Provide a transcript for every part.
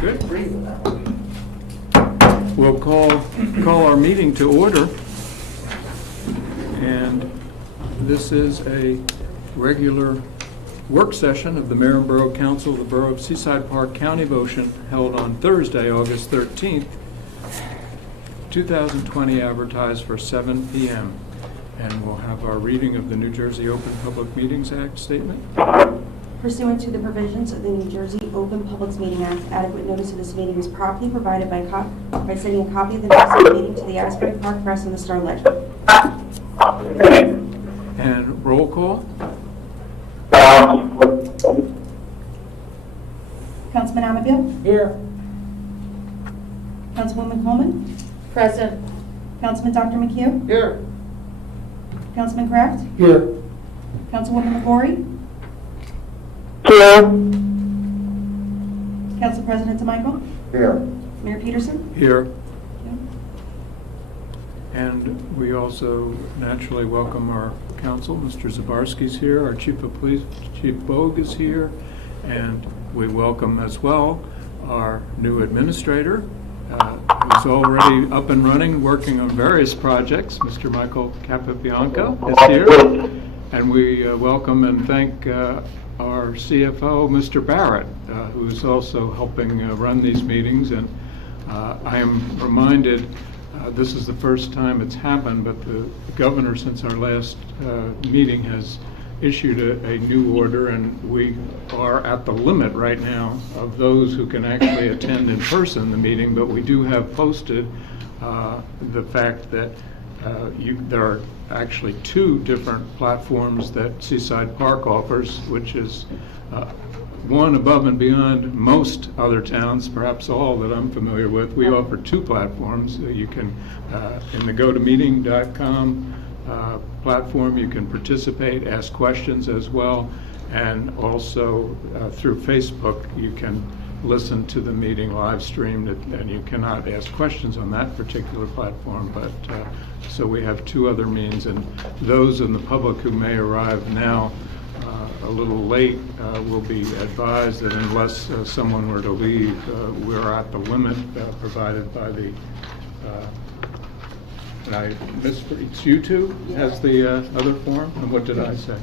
Good. We'll call our meeting to order. And this is a regular work session of the Mayor and Borough Council of the Borough of Seaside Park, County of Ocean, held on Thursday, August 13th, 2020, advertised for 7 p.m. And we'll have our reading of the New Jersey Open Public Meetings Act statement. Pursuant to the provisions of the New Jersey Open Public Meetings Act, adequate notice of this meeting is properly provided by sending a copy of the notice of the meeting to the Asbury Park Press and the Star Ledger. And roll call. Councilman Abigail? Here. Councilwoman Coleman? Present. Councilman Dr. McHugh? Here. Councilman Kraft? Here. Councilwoman LaGorrie? Here. Council President DeMichael? Here. Mayor Peterson? Here. And we also naturally welcome our council. Mr. Zabarski's here, our Chief of Police, Chief Bogue is here, and we welcome as well our new administrator, who's already up and running, working on various projects. Mr. Michael Capabianco is here, and we welcome and thank our CFO, Mr. Barrett, who's also helping run these meetings. And I am reminded, this is the first time it's happened, but the governor, since our last meeting, has issued a new order, and we are at the limit right now of those who can actually attend in person the meeting, but we do have posted the fact that there are actually two different platforms that Seaside Park offers, which is one above and beyond most other towns, perhaps all that I'm familiar with. We offer two platforms. You can, in the gotomeeting.com platform, you can participate, ask questions as well, and also through Facebook, you can listen to the meeting live streamed, and you cannot ask questions on that particular platform. But so we have two other means, and those in the public who may arrive now a little late will be advised that unless someone were to leave, we're at the limit provided by the it's YouTube has the other form. And what did I say?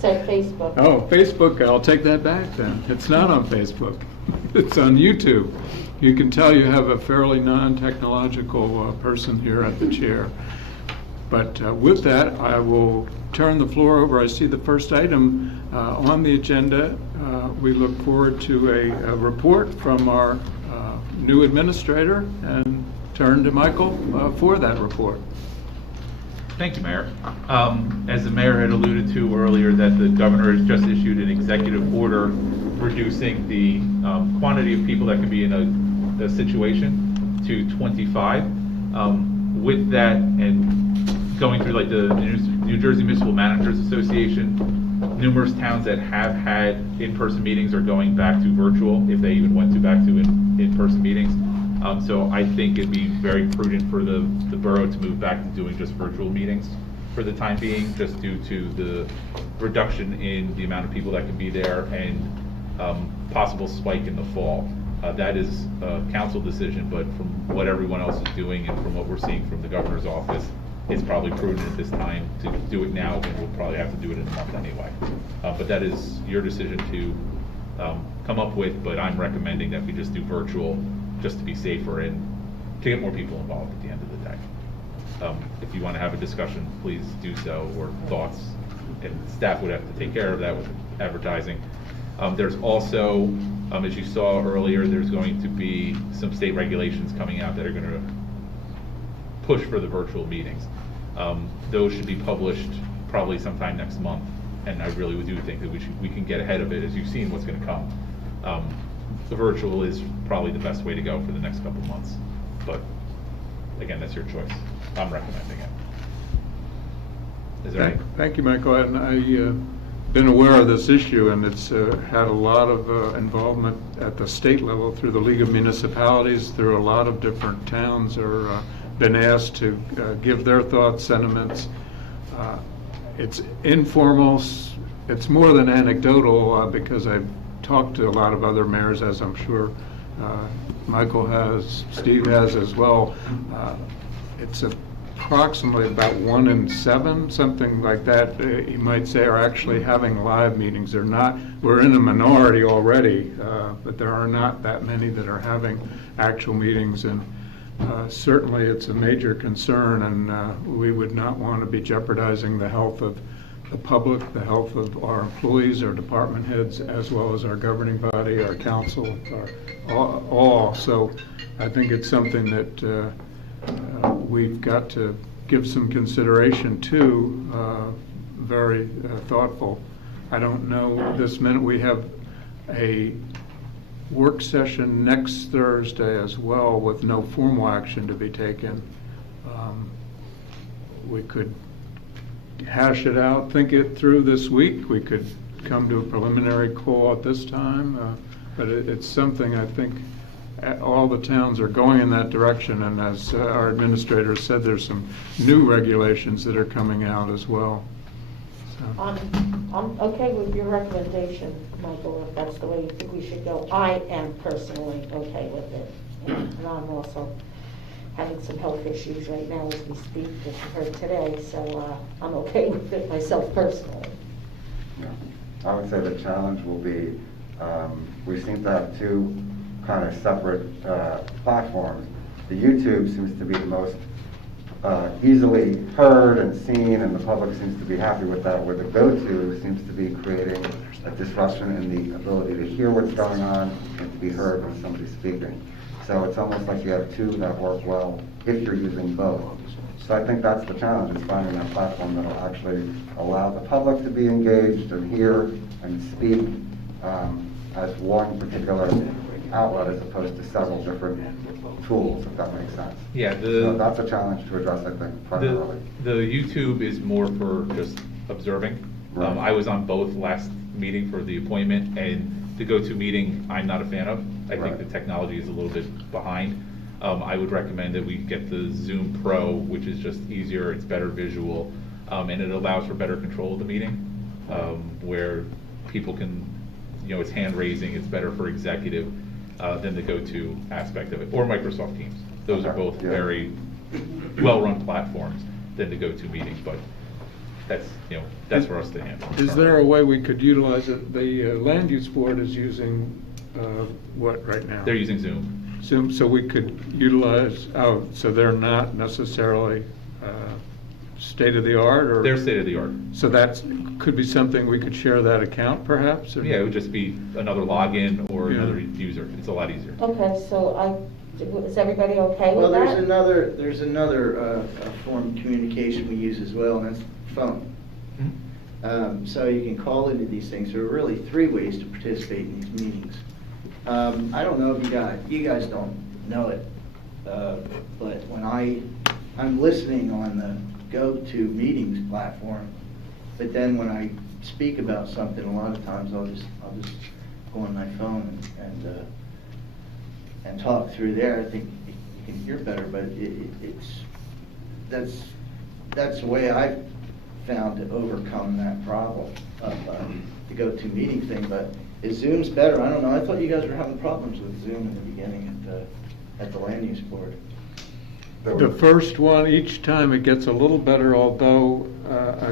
Said Facebook. Oh, Facebook. I'll take that back then. It's not on Facebook. It's on YouTube. You can tell you have a fairly non-technological person here at the chair. But with that, I will turn the floor over. I see the first item on the agenda. We look forward to a report from our new administrator, and turn to Michael for that report. Thank you, Mayor. As the mayor had alluded to earlier, that the governor has just issued an executive order reducing the quantity of people that can be in a situation to 25. With that, and going through like the New Jersey Municipal Managers Association, numerous towns that have had in-person meetings are going back to virtual, if they even went back to in-person meetings. So I think it'd be very prudent for the borough to move back to doing just virtual meetings for the time being, just due to the reduction in the amount of people that can be there and possible spike in the fall. That is a council decision, but from what everyone else is doing and from what we're seeing from the governor's office, it's probably prudent at this time to do it now, and we'll probably have to do it in a month anyway. But that is your decision to come up with, but I'm recommending that we just do virtual, just to be safer and to get more people involved at the end of the day. If you want to have a discussion, please do so, or thoughts, and staff would have to take care of that with advertising. There's also, as you saw earlier, there's going to be some state regulations coming out that are going to push for the virtual meetings. Those should be published probably sometime next month, and I really do think that we can get ahead of it. As you've seen what's going to come, the virtual is probably the best way to go for the next couple months, but again, that's your choice. I'm recommending it. Is there any? Thank you, Michael. And I've been aware of this issue, and it's had a lot of involvement at the state level through the League of Municipalities. Through a lot of different towns are been asked to give their thoughts, sentiments. It's informal, it's more than anecdotal because I've talked to a lot of other mayors, as I'm sure Michael has, Steve has as well. It's approximately about 1 in 7, something like that, you might say, are actually having live meetings. They're not, we're in a minority already, but there are not that many that are having actual meetings, and certainly it's a major concern, and we would not want to be jeopardizing the health of the public, the health of our employees, our department heads, as well as our governing body, our council, all. So I think it's something that we've got to give some consideration to, very thoughtful. I don't know this minute, we have a work session next Thursday as well with no formal action to be taken. We could hash it out, think it through this week. We could come to a preliminary call at this time, but it's something I think all the towns are going in that direction, and as our administrator said, there's some new regulations that are coming out as well. So. I'm okay with your recommendation, Michael, if that's the way you think we should go. I am personally okay with it. And I'm also having some health issues right now as we speak, as you heard today, so I'm okay with it myself personally. Yeah. I would say the challenge will be, we seem to have two kind of separate platforms. The YouTube seems to be the most easily heard and seen, and the public seems to be happy with that, where the go-to seems to be creating a disruption in the ability to hear what's going on and to be heard when somebody's speaking. So it's almost like you have two that work well if you're using both. So I think that's the challenge, is finding a platform that will actually allow the public to be engaged and hear and speak as one particular outlet as opposed to several different tools, if that makes sense. Yeah, So that's a challenge to address, I think, primarily. the YouTube is more for just observing. Right. I was on both last meeting for the appointment, and the go-to meeting, I'm not a fan of. I think Right. the technology is a little bit behind. I would recommend that we get the Zoom Pro, which is just easier, it's better visual, and it allows for better control of the meeting, where people can, it's hand raising, it's better for executive than the go-to aspect of it, or Microsoft Teams. Those are Okay, both yeah. very well-run platforms than the go-to meeting, but that's for us to handle. Is there a way we could utilize it? The land use board is using what right now? They're using Zoom. Zoom, so we could utilize, so they're not necessarily state-of-the-art, or? They're state-of-the-art. So that could be something, we could share that account perhaps? or- Yeah, it would just be another login or Yeah. another user. It's a lot easier. Okay, so is everybody okay with Well, that? there's another form of communication we use as well, and that's phone. So you can call into these things. There are really 3 ways to participate in these meetings. I don't know if you guys don't know it, but when I'm listening on the go-to meetings platform, but then when I speak about something, a lot of times I'll just go on my phone and talk through there. I think you can hear better, but that's the way I've found to overcome that problem of the go-to meeting thing. But is Zoom's better? I don't know. I thought you guys were having problems with Zoom in the beginning at the land use board. The first one, each time it gets a little better, although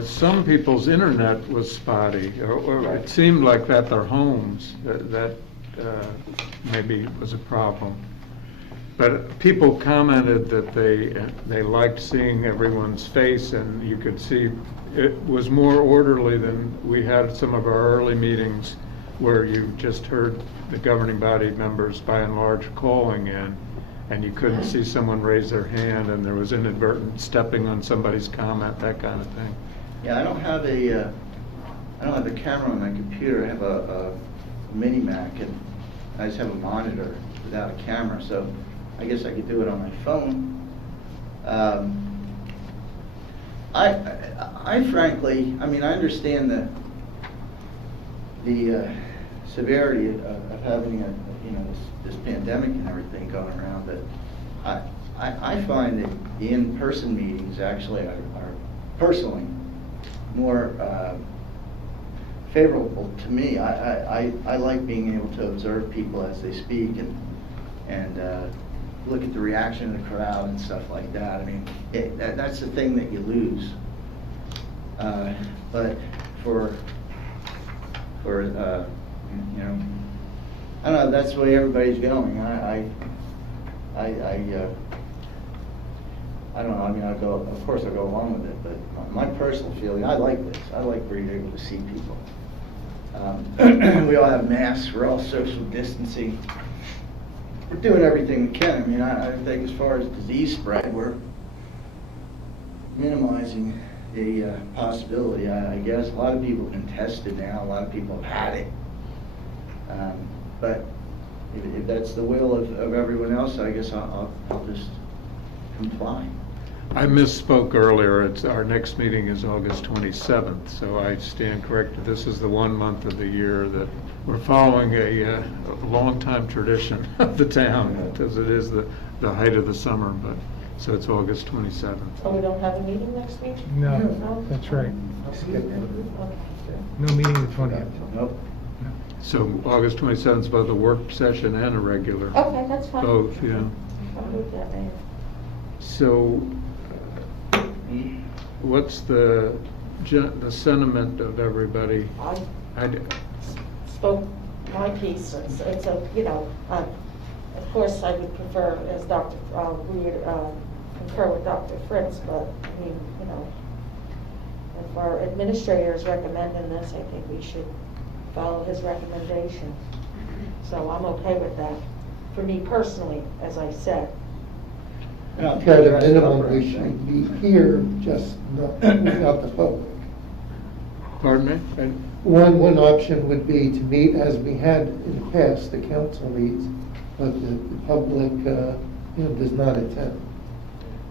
some people's internet was spotty, or it seemed like at their homes, that maybe was a problem. But people commented that they liked seeing everyone's face, and you could see it was more orderly than we had some of our early meetings, where you just heard the governing body members by and large calling in, and you couldn't see someone raise their hand, and there was inadvertent stepping on somebody's comment, that kind of thing. Yeah, I don't have a camera on my computer. I have a mini Mac, and I just have a monitor without a camera, so I guess I could do it on my phone. I frankly, I understand the severity of having this pandemic and everything going around, but I find that the in-person meetings actually are personally more favorable to me. I like being able to observe people as they speak and look at the reaction of the crowd and stuff like that. I mean, that's the thing that you lose. But for you know, I don't know, that's the way everybody's going. I don't know, I mean, of course I'll go along with it, but my personal feeling, I like this. I like being able to see people. We all have masks, we're all social distancing. We're doing everything we can. I mean, I think as far as disease spread, we're minimizing the possibility. I guess a lot of people have been tested now, a lot of people have had it. But if that's the will of everyone else, I guess I'll just comply. I misspoke earlier. Our next meeting is August 27th, so I stand corrected. This is the 1 month of the year that we're following a long-time tradition of the town, because it is the height of the summer, but, so it's August 27th. So we don't have a meeting next week? No, that's right. No meeting the 20th. Nope. So August 27th is both a work session and a regular. Okay, that's fine. Both, yeah. I'll move that, Mayor. So what's the sentiment of everybody? I spoke my piece. It's a, you know, of course I would prefer, as Dr. Weir, concur with Dr. Fritz, but I mean, you know, if our administrator is recommending this, I think we should follow his recommendation. So I'm okay with that. For me personally, as I said. At a minimum, we should be here, just without the public. Pardon me? One option would be to meet as we had in the past, the council meets, but the public, does not attend.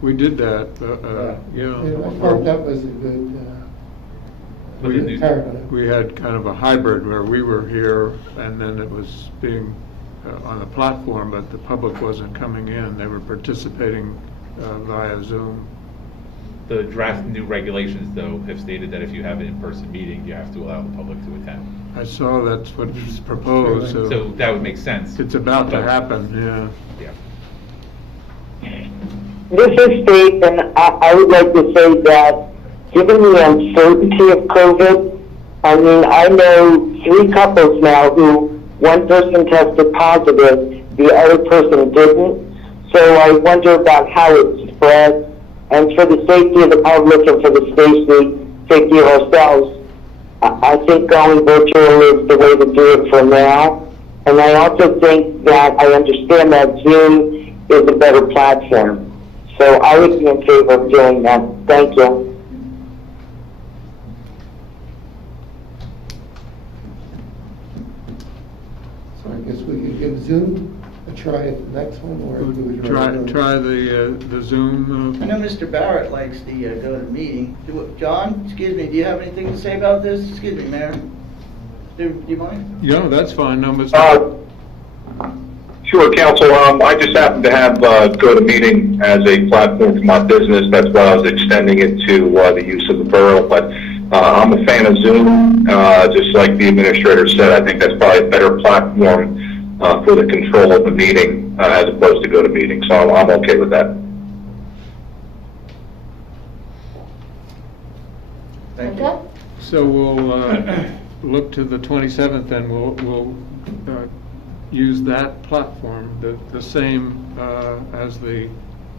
We did that, And I thought that was a good paradigm. We had kind of a hybrid where we were here and then it was being on the platform, but the public wasn't coming in. They were participating via Zoom. The draft new regulations, though, have stated that if you have an in-person meeting, you have to allow the public to attend. I saw that's what is proposed, So so that would make sense. it's about to happen, yeah. Yeah. This is Steve, and I would like to say that given the uncertainty of COVID, I mean, I know 3 couples now who one person tested positive, the other person didn't. So I wonder about how it spread. And for the safety of the public and for the safety of ourselves, I think going virtual is the way to do it for now. And I also think that I understand that Zoom is a better platform. So I would be in favor of doing that. Thank you. So I guess we could give Zoom a try at the next one, or do we Try the Zoom. I know Mr. Barrett likes to go to the meeting. John, excuse me, do you have anything to say about this? Excuse me, Mayor. Do you mind? Yeah, that's fine. No, Mr. Sure, Council. I just happen to have GoToMeeting as a platform for my business. That's why I was extending it to the use of the borough. But I'm a fan of Zoom. Just like the administrator said, I think that's probably a better platform for the control of the meeting as opposed to GoToMeeting. So I'm okay with that. Thank you. Okay? So we'll look to the 27th and we'll use that platform, the same as the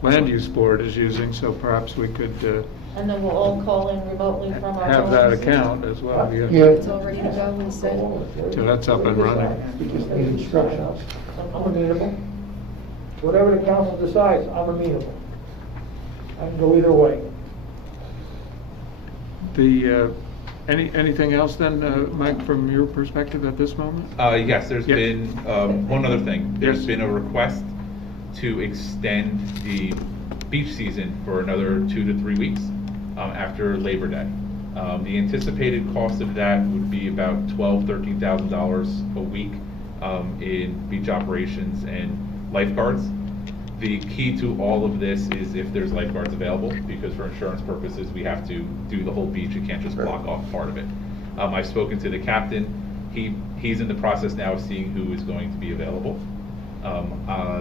land use board is using, so perhaps we could And then we'll all call in remotely from our have that homes. account as well. Yeah, It's all ready to go, we said. So that's up and running. we just need instructions. I'm amenable. Whatever the council decides, I'm amenable. I can go either way. Anything else then, Mike, from your perspective at this moment? Yes, there's Yep. been one other thing. There's Yes. been a request to extend the beach season for another 2 to 3 weeks after Labor Day. The anticipated cost of that would be about $13,000 a week in beach operations and lifeguards. The key to all of this is if there's lifeguards available, because for insurance purposes, we have to do the whole beach. You can't just block off part of it. I've spoken to the captain. He's in the process now of seeing who is going to be available.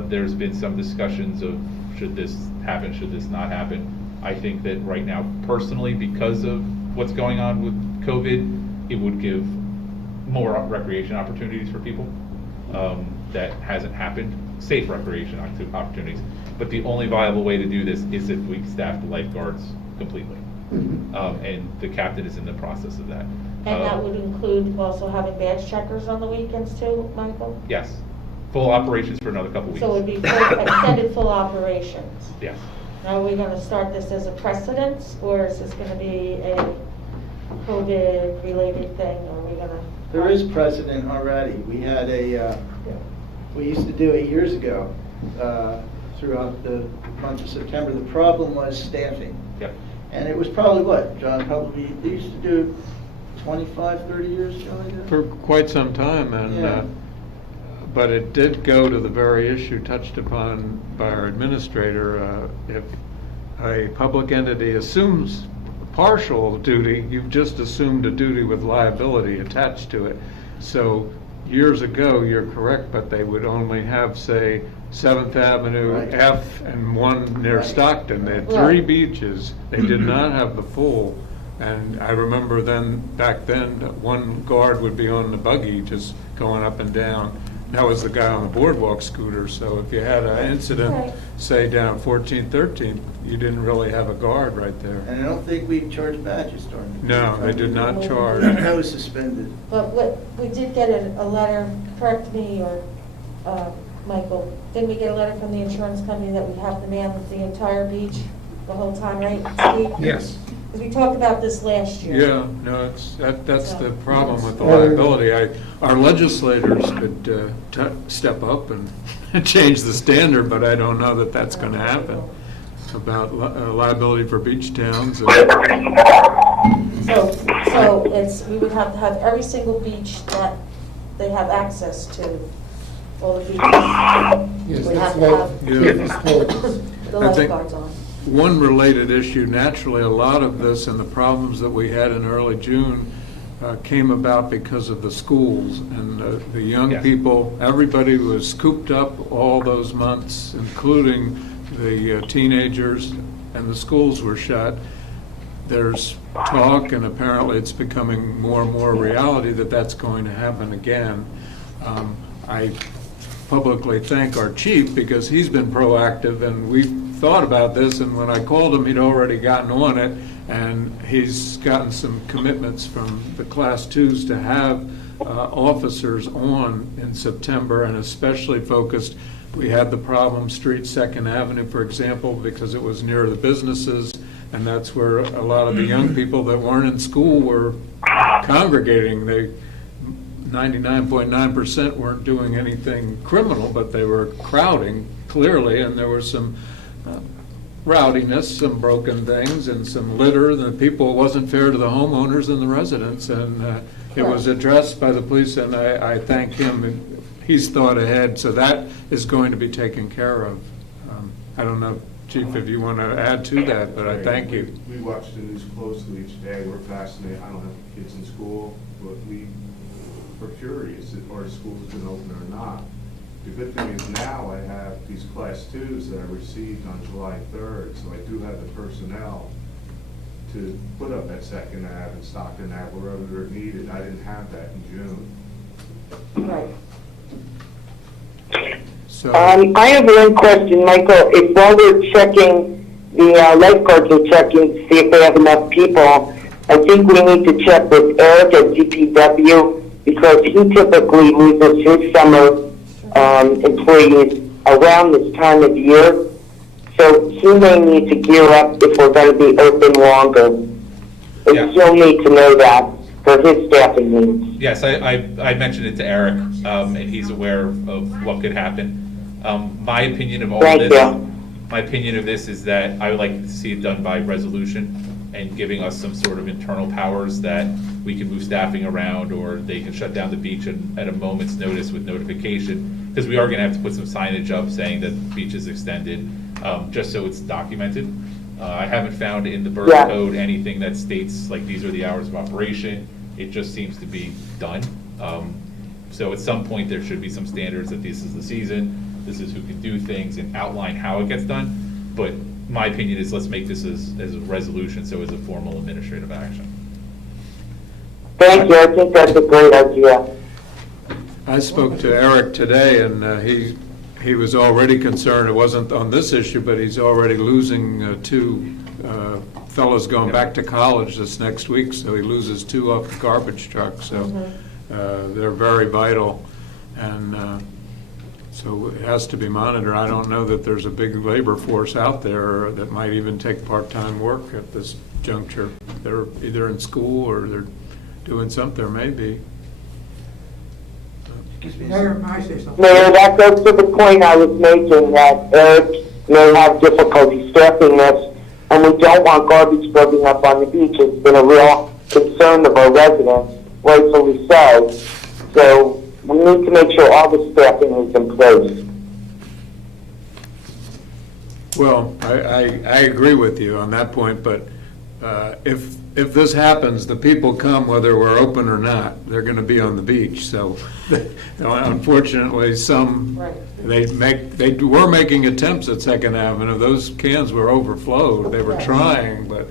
There's been some discussions of should this happen, should this not happen. I think that right now, personally, because of what's going on with COVID, it would give more recreation opportunities for people. That hasn't happened, safe recreation opportunities. But the only viable way to do this is if we staff the lifeguards completely. And the captain is in the process of that. And that would include also having badge checkers on the weekends too, Michael? Yes, full operations for another couple weeks. So it would be extended full operations. Yes. Now, are we going to start this as a precedent, or is this going to be a COVID-related thing, or are we going to? There is precedent already. We had we used to do it years ago, throughout the month of September. The problem was staffing. Yep. And it was probably what, John, probably, they used to do 25, 30 years, Johnny? For quite some time, and Yeah. but it did go to the very issue touched upon by our administrator. If a public entity assumes partial duty, you've just assumed a duty with liability attached to it. So years ago, you're correct, but they would only have, say, 7th Avenue Right. F and one near Right. Stockton. They had Right. 3 beaches. They did not have the full. And I remember back then, one guard would be on the buggy just going up and down. That was the guy on the boardwalk scooter. So if you had an incident, Right. say down 14th, 13th, you didn't really have a guard right there. And I don't think we charged badges during the. No, they did not charge. That was suspended. But what, we did get a letter, correct me, or, Michael, didn't we get a letter from the insurance company that we have to man the entire beach the whole time, right, Steve? Yes. Because we talked about this last year. Yeah, no, that's the problem with the liability. Our legislators could step up and change the standard, but I don't know that that's going to happen about liability for beach towns. So we would have to have every single beach that they have access to, all the beaches. Yes, We that's have to what have Yeah. Keith has told us. the I think- lifeguards on. One related issue, naturally, a lot of this and the problems that we had in early June came about because of the schools and the young Yes. people. Everybody was cooped up all those months, including the teenagers, and the schools were shut. There's talk, and apparently it's becoming more and more reality, that that's going to happen again. I publicly thank our chief because he's been proactive, and we've thought about this, and when I called him, he'd already gotten on it, and he's gotten some commitments from the Class 2s to have officers on in September, and especially focused. We had the problem Street 2nd Avenue, for example, because it was near the businesses, and that's where a lot of the young people that weren't in school were congregating. They 99.9% weren't doing anything criminal, but they were crowding, clearly, and there was some rowdiness, some broken things, and some litter. The people, it wasn't fair to the homeowners and the residents, and it was addressed by the police, and I thank him. He's thought ahead, so that is going to be taken care of. I don't know, Chief, if you want to add to that, but I thank you. We watch the news closely each day. We're fascinated. I don't have kids in school, but we're curious if our school's been open or not. The good thing is now I have these Class 2s that I received on July 3rd, so I do have the personnel to put up at 2nd Ave and Stockton Ave wherever they're needed. I didn't have that in June. Right. So, I have one question, Michael. If while we're checking, the lifeguards are checking to see if they have enough people, I think we need to check with Eric at DPW because he typically loses his summer employees around this time of year. So he may need to gear up if we're going to be open longer. Yeah. And he'll need to know that for his staffing needs. Yes, I mentioned it to Eric, and he's aware of what could happen. My opinion of all of Thank this, you. my opinion of this is that I would like to see it done by resolution and giving us some sort of internal powers that we can move staffing around, or they can shut down the beach at a moment's notice with notification, because we are going to have to put some signage up saying that the beach is extended, just so it's documented. I haven't found in the borough Yeah. code anything that states, like, these are the hours of operation. It just seems to be done. So at some point, there should be some standards that this is the season, this is who can do things, and outline how it gets done. But my opinion is, let's make this as a resolution, so as a formal administrative action. Thank you, I think that's a great idea. I spoke to Eric today, and he was already concerned, it wasn't on this issue, but he's already losing two fellows going back to college this next week, so he loses two off the garbage truck, so they're very vital, and so it has to be monitored. I don't know that there's a big labor force out there that might even take part-time work at this juncture. They're either in school or they're doing something, there may be. Mayor, may I say something? Mayor, that goes to the point I was making, that Eric may have difficulty staffing this, and we don't want garbage building up on the beach. It's been a real concern of our residents, rightfully so. So we need to make sure all the staffing is in place. Well, I agree with you on that point, but if this happens, the people come whether we're open or not. They're going to be on the beach, so unfortunately, some, they were making attempts at Second Avenue. Those cans were overflowed. They were trying, but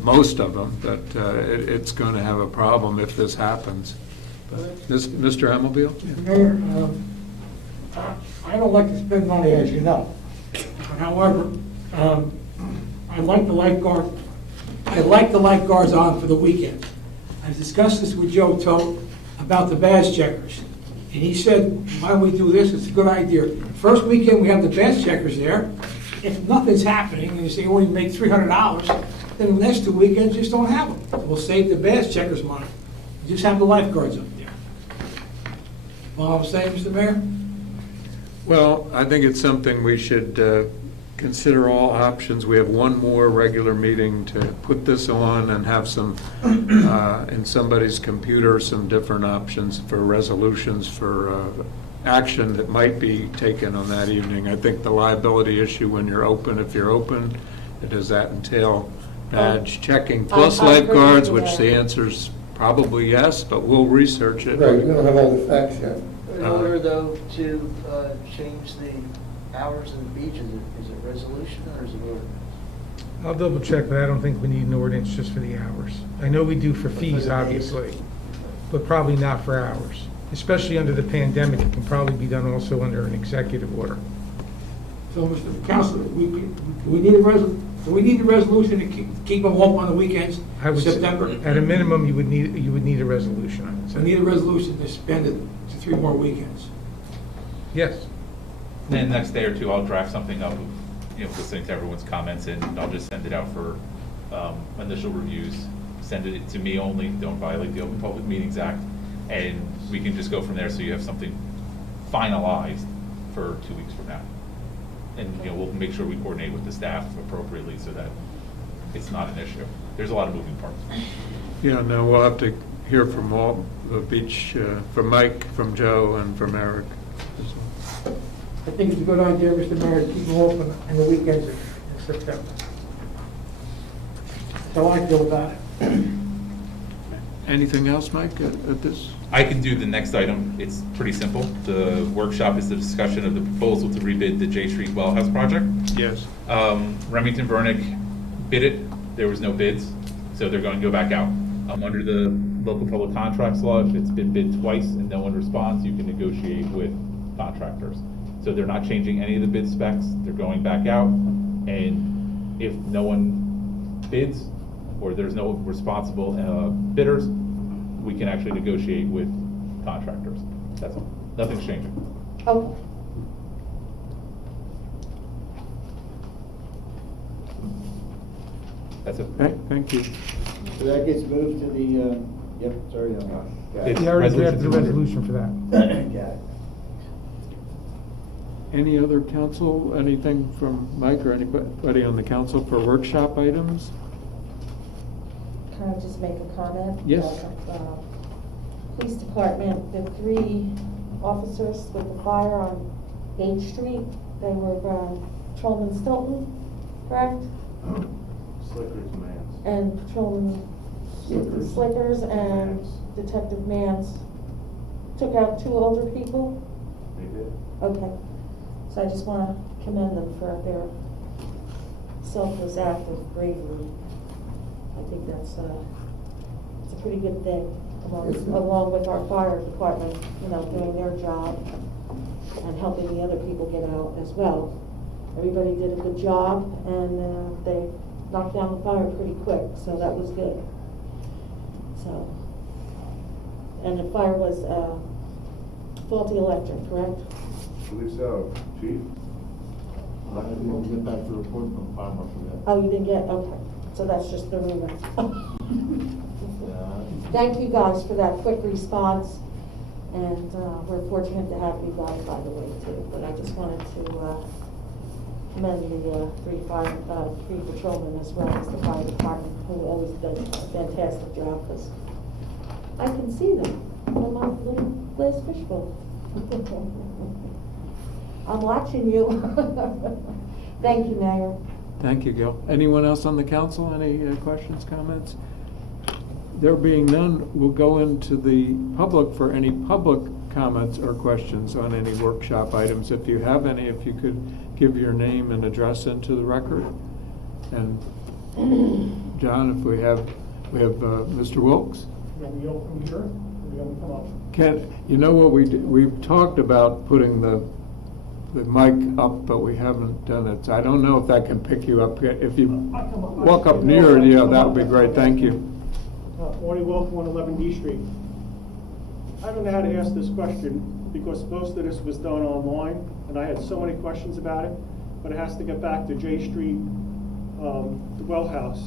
most of them, but it's going to have a problem if this happens. But, Mr. Hamilville? Mayor, I don't like to spend money, as you know. However, I like the lifeguards on for the weekend. I've discussed this with Joe Tote about the badge checkers. And he said, why don't we do this? It's a good idea. First weekend, we have the badge checkers there. If nothing's happening, and you say, oh, you make $300, then the next 2 weekends, just don't have them. We'll save the badge checkers money. Just have the lifeguards up there. All I'm saying, Mr. Mayor? Well, I think it's something we should consider all options. We have one more regular meeting to put this on and have some, in somebody's computer, some different options for resolutions for action that might be taken on that evening. I think the liability issue when you're open, if you're open, does that entail badge checking plus lifeguards, which the answer's probably yes, but we'll research it. Right, we don't have all the facts yet. In order, though, to change the hours of the beach, is it resolution or is it ordinance? I'll double check, but I don't think we need an ordinance just for the hours. I know we do for fees, obviously, but probably not for hours. Especially under the pandemic, it can probably be done also under an executive order. So, Mr. Counselor, we need a resolution to keep them open on the weekends, I would say, September? at a minimum, you would need a resolution, I would We say. need a resolution to spend it to 3 more weekends. Yes. Then next day or two, I'll draft something up, listening to everyone's comments, and I'll just send it out for initial reviews. Send it to me only, don't violate the Open Public Meetings Act, and we can just go from there so you have something finalized for 2 weeks from now. And, we'll make sure we coordinate with the staff appropriately so that it's not an issue. There's a lot of moving parts. Yeah, no, we'll have to hear from all the beach, from Mike, from Joe, and from Eric. I think it's a good idea, Mr. Mayor, to keep them open on the weekends in September. That's how I feel about it. Anything else, Mike, at this? I can do the next item. It's pretty simple. The workshop is the discussion of the proposal to rebid the J Street Well House project. Yes. Remington Vernick bid it. There was no bids, so they're going to go back out. Under the local public contracts law, if it's been bid twice and no one responds, you can negotiate with contractors. So they're not changing any of the bid specs. They're going back out, and if no one bids or there's no responsible bidders, we can actually negotiate with contractors. That's all. Nothing's changing. Oh, That's it. Thank you. So that gets moved to the, yep, sorry, got It's We already drafted a resolution. resolution for that. it. Got it. Any other council, anything from Mike or anybody on the council for workshop items? can I just make a comment? Yes. Police department, the 3 officers with the fire on H Street, they were Patrolman Stilton, correct? Slicker commands. And Patrolman Slickers and Detective Mans took out 2 older people? They did. Okay. So I just want to commend them for their selfless act of bravery. I think it's a pretty good thing, along with our fire department, doing their job and helping the other people get out as well. Everybody did a good job, and they knocked down the fire pretty quick, so that was good. So, and the fire was faulty electric, correct? I believe so. Chief? I didn't get back the report from fire marshal yet. Oh, you didn't get, okay, so that's just the rumor. Thank you guys for that quick response, and we're fortunate to have you guys, by the way, too. But I just wanted to commend the three patrolmen as well as the fire department, who always does a fantastic job, because I can see them from my little glass fishbowl. I'm watching you. Thank you, Mayor. Thank you, Gil. Anyone else on the council? Any questions, comments? There being none, we'll go into the public for any public comments or questions on any workshop items. If you have any, if you could give your name and address into the record. And John, if we have Mr. Wilkes. You know what we've talked about putting the mic up, but we haven't done it. So I don't know if that can pick you up. If you walk up near it, yeah, that would be great. Thank you. Marty Wilk, 111 D Street. I don't know how to ask this question because most of this was done online, and I had so many questions about it, but it has to get back to J Street, the well house.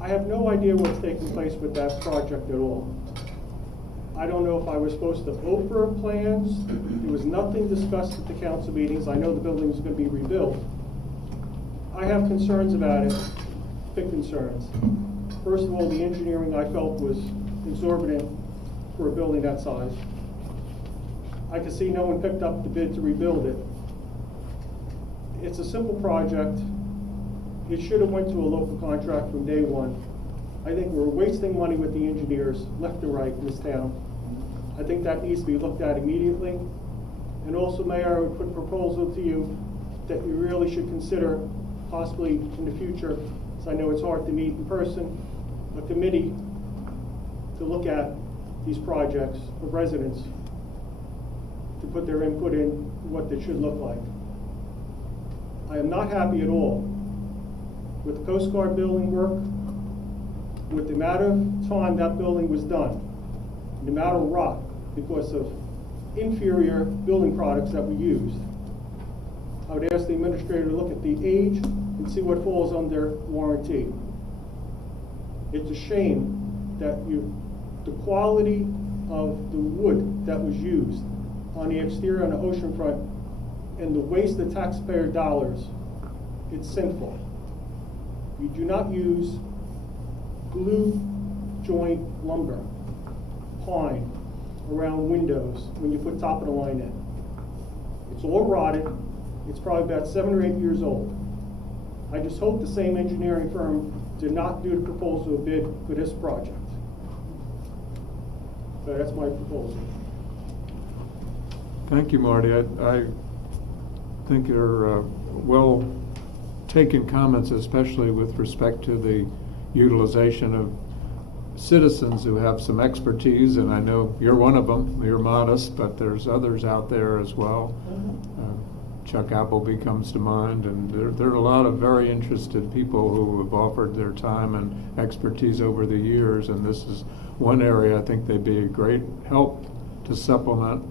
I have no idea what's taking place with that project at all. I don't know if I was supposed to vote for plans. There was nothing discussed at the council meetings. I know the building is going to be rebuilt. I have concerns about it, big concerns. First of all, the engineering I felt was exorbitant for a building that size. I could see no one picked up the bid to rebuild it. It's a simple project. It should have went to a local contract from day one. I think we're wasting money with the engineers left and right in this town. I think that needs to be looked at immediately. And also, Mayor, I would put a proposal to you that you really should consider possibly in the future, because I know it's hard to meet in person, a committee to look at these projects of residents, to put their input in what they should look like. I am not happy at all with the Coast Guard building work, with the amount of time that building was done, the amount of rock because of inferior building products that we used. I would ask the administrator to look at the age and see what falls under warranty. It's a shame that the quality of the wood that was used on the exterior on the ocean front and the waste of taxpayer dollars, it's sinful. You do not use glue joint lumber, pine, around windows when you put top of the line in. It's all rotted. It's probably about 7 or 8 years old. I just hope the same engineering firm did not do the proposal bid for this project. So that's my proposal. Thank you, Marty. I think you're well taken comments, especially with respect to the utilization of citizens who have some expertise, and I know you're one of them. You're modest, but there's others out there as well. Chuck Appleby comes to mind, and there are a lot of very interested people who have offered their time and expertise over the years, and this is one area I think they'd be a great help to supplement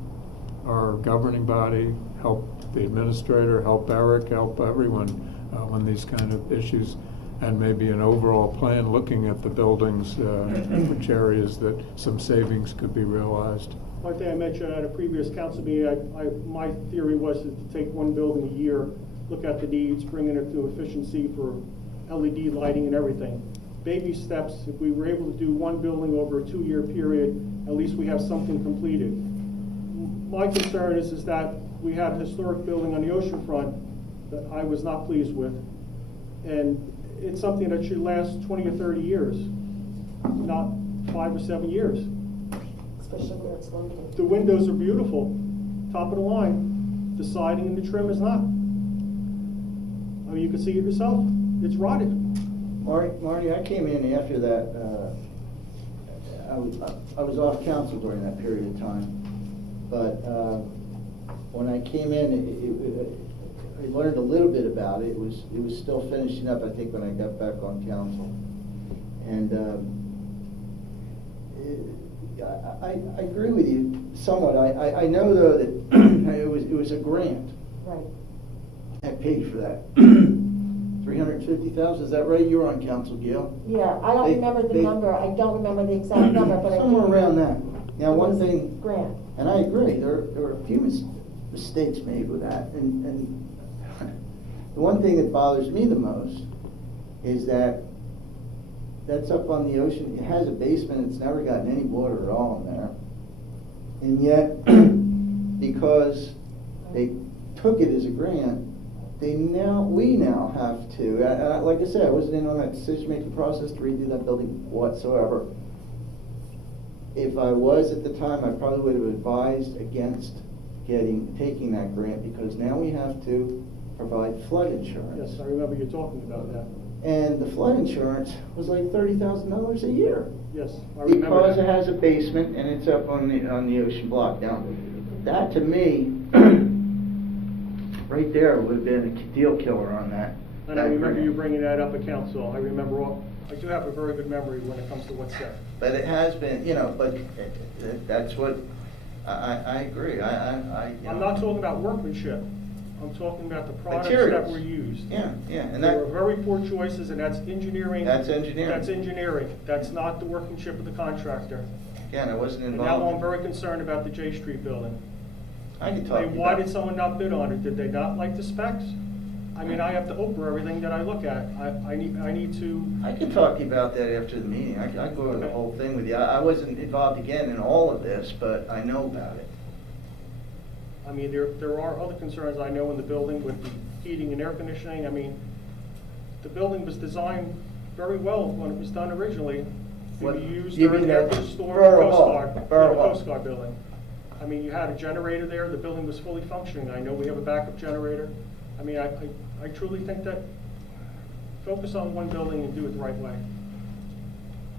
our governing body, help the administrator, help Eric, help everyone on these kind of issues, and maybe an overall plan looking at the buildings, which areas that some savings could be realized. One thing I mentioned at a previous council meeting, my theory was to take one building a year, look at the needs, bringing it to efficiency for LED lighting and everything. Baby steps, if we were able to do one building over a 2-year period, at least we have something completed. My concern is that we have a historic building on the ocean front that I was not pleased with. And it's something that should last 20 or 30 years, not 5 or 7 years. Especially where it's limited. The windows are beautiful, top of the line. The siding and the trim is not. I mean, you can see it yourself. It's rotted. Marty, I came in after that, I was off council during that period of time. But when I came in, I learned a little bit about it. It was still finishing up, I think, when I got back on council. And I agree with you somewhat. I know, though, that it was a grant. Right. I paid for that. 350,000, is that right? You were on council, Gail? Yeah, I don't remember the number, I don't remember the exact number, but I do. Somewhere around that. Now, one thing, Grant. and I agree, there were a few mistakes made with that, and the one thing that bothers me the most is that that's up on the ocean. It has a basement, it's never gotten any water at all in there. And yet, because they took it as a grant, we now have to, like I said, I wasn't in on that decision-making process to redo that building whatsoever. If I was at the time, I probably would have advised against taking that grant, because now we have to provide flood insurance. Yes, I remember you talking about that. And the flood insurance was like $30,000 a year. Yes, I remember Because that. it has a basement and it's up on the ocean block. Now, that to me, right there would have been a deal killer on that. And I remember you bringing that up at council. I do have a very good memory when it comes to what's said. But it has been, but that's what, I agree. I'm not talking about workmanship. I'm talking about the products Materials. that were used. Yeah, and They were very poor choices, and that's engineering. That's engineering. That's engineering. That's not the workmanship of the contractor. Again, I wasn't And involved. now I'm very concerned about the J Street building. I can talk to you Why about did someone not bid on it? Did they not like the specs? I mean, I have to Oprah everything that I look at. I need to. I can talk to you about that after the meeting. I can go over the whole thing with you. I wasn't involved again in all of this, but I know about it. I mean, there are other concerns I know in the building with the heating and air conditioning. I mean, the building was designed very well when it was done originally. What- To be used you during mean the the store Borough Coast Hall, Guard, Borough the Hall. Coast Guard building. I mean, you had a generator there. The building was fully functioning. I know we have a backup generator. I mean, I truly think that focus on one building and do it the right way.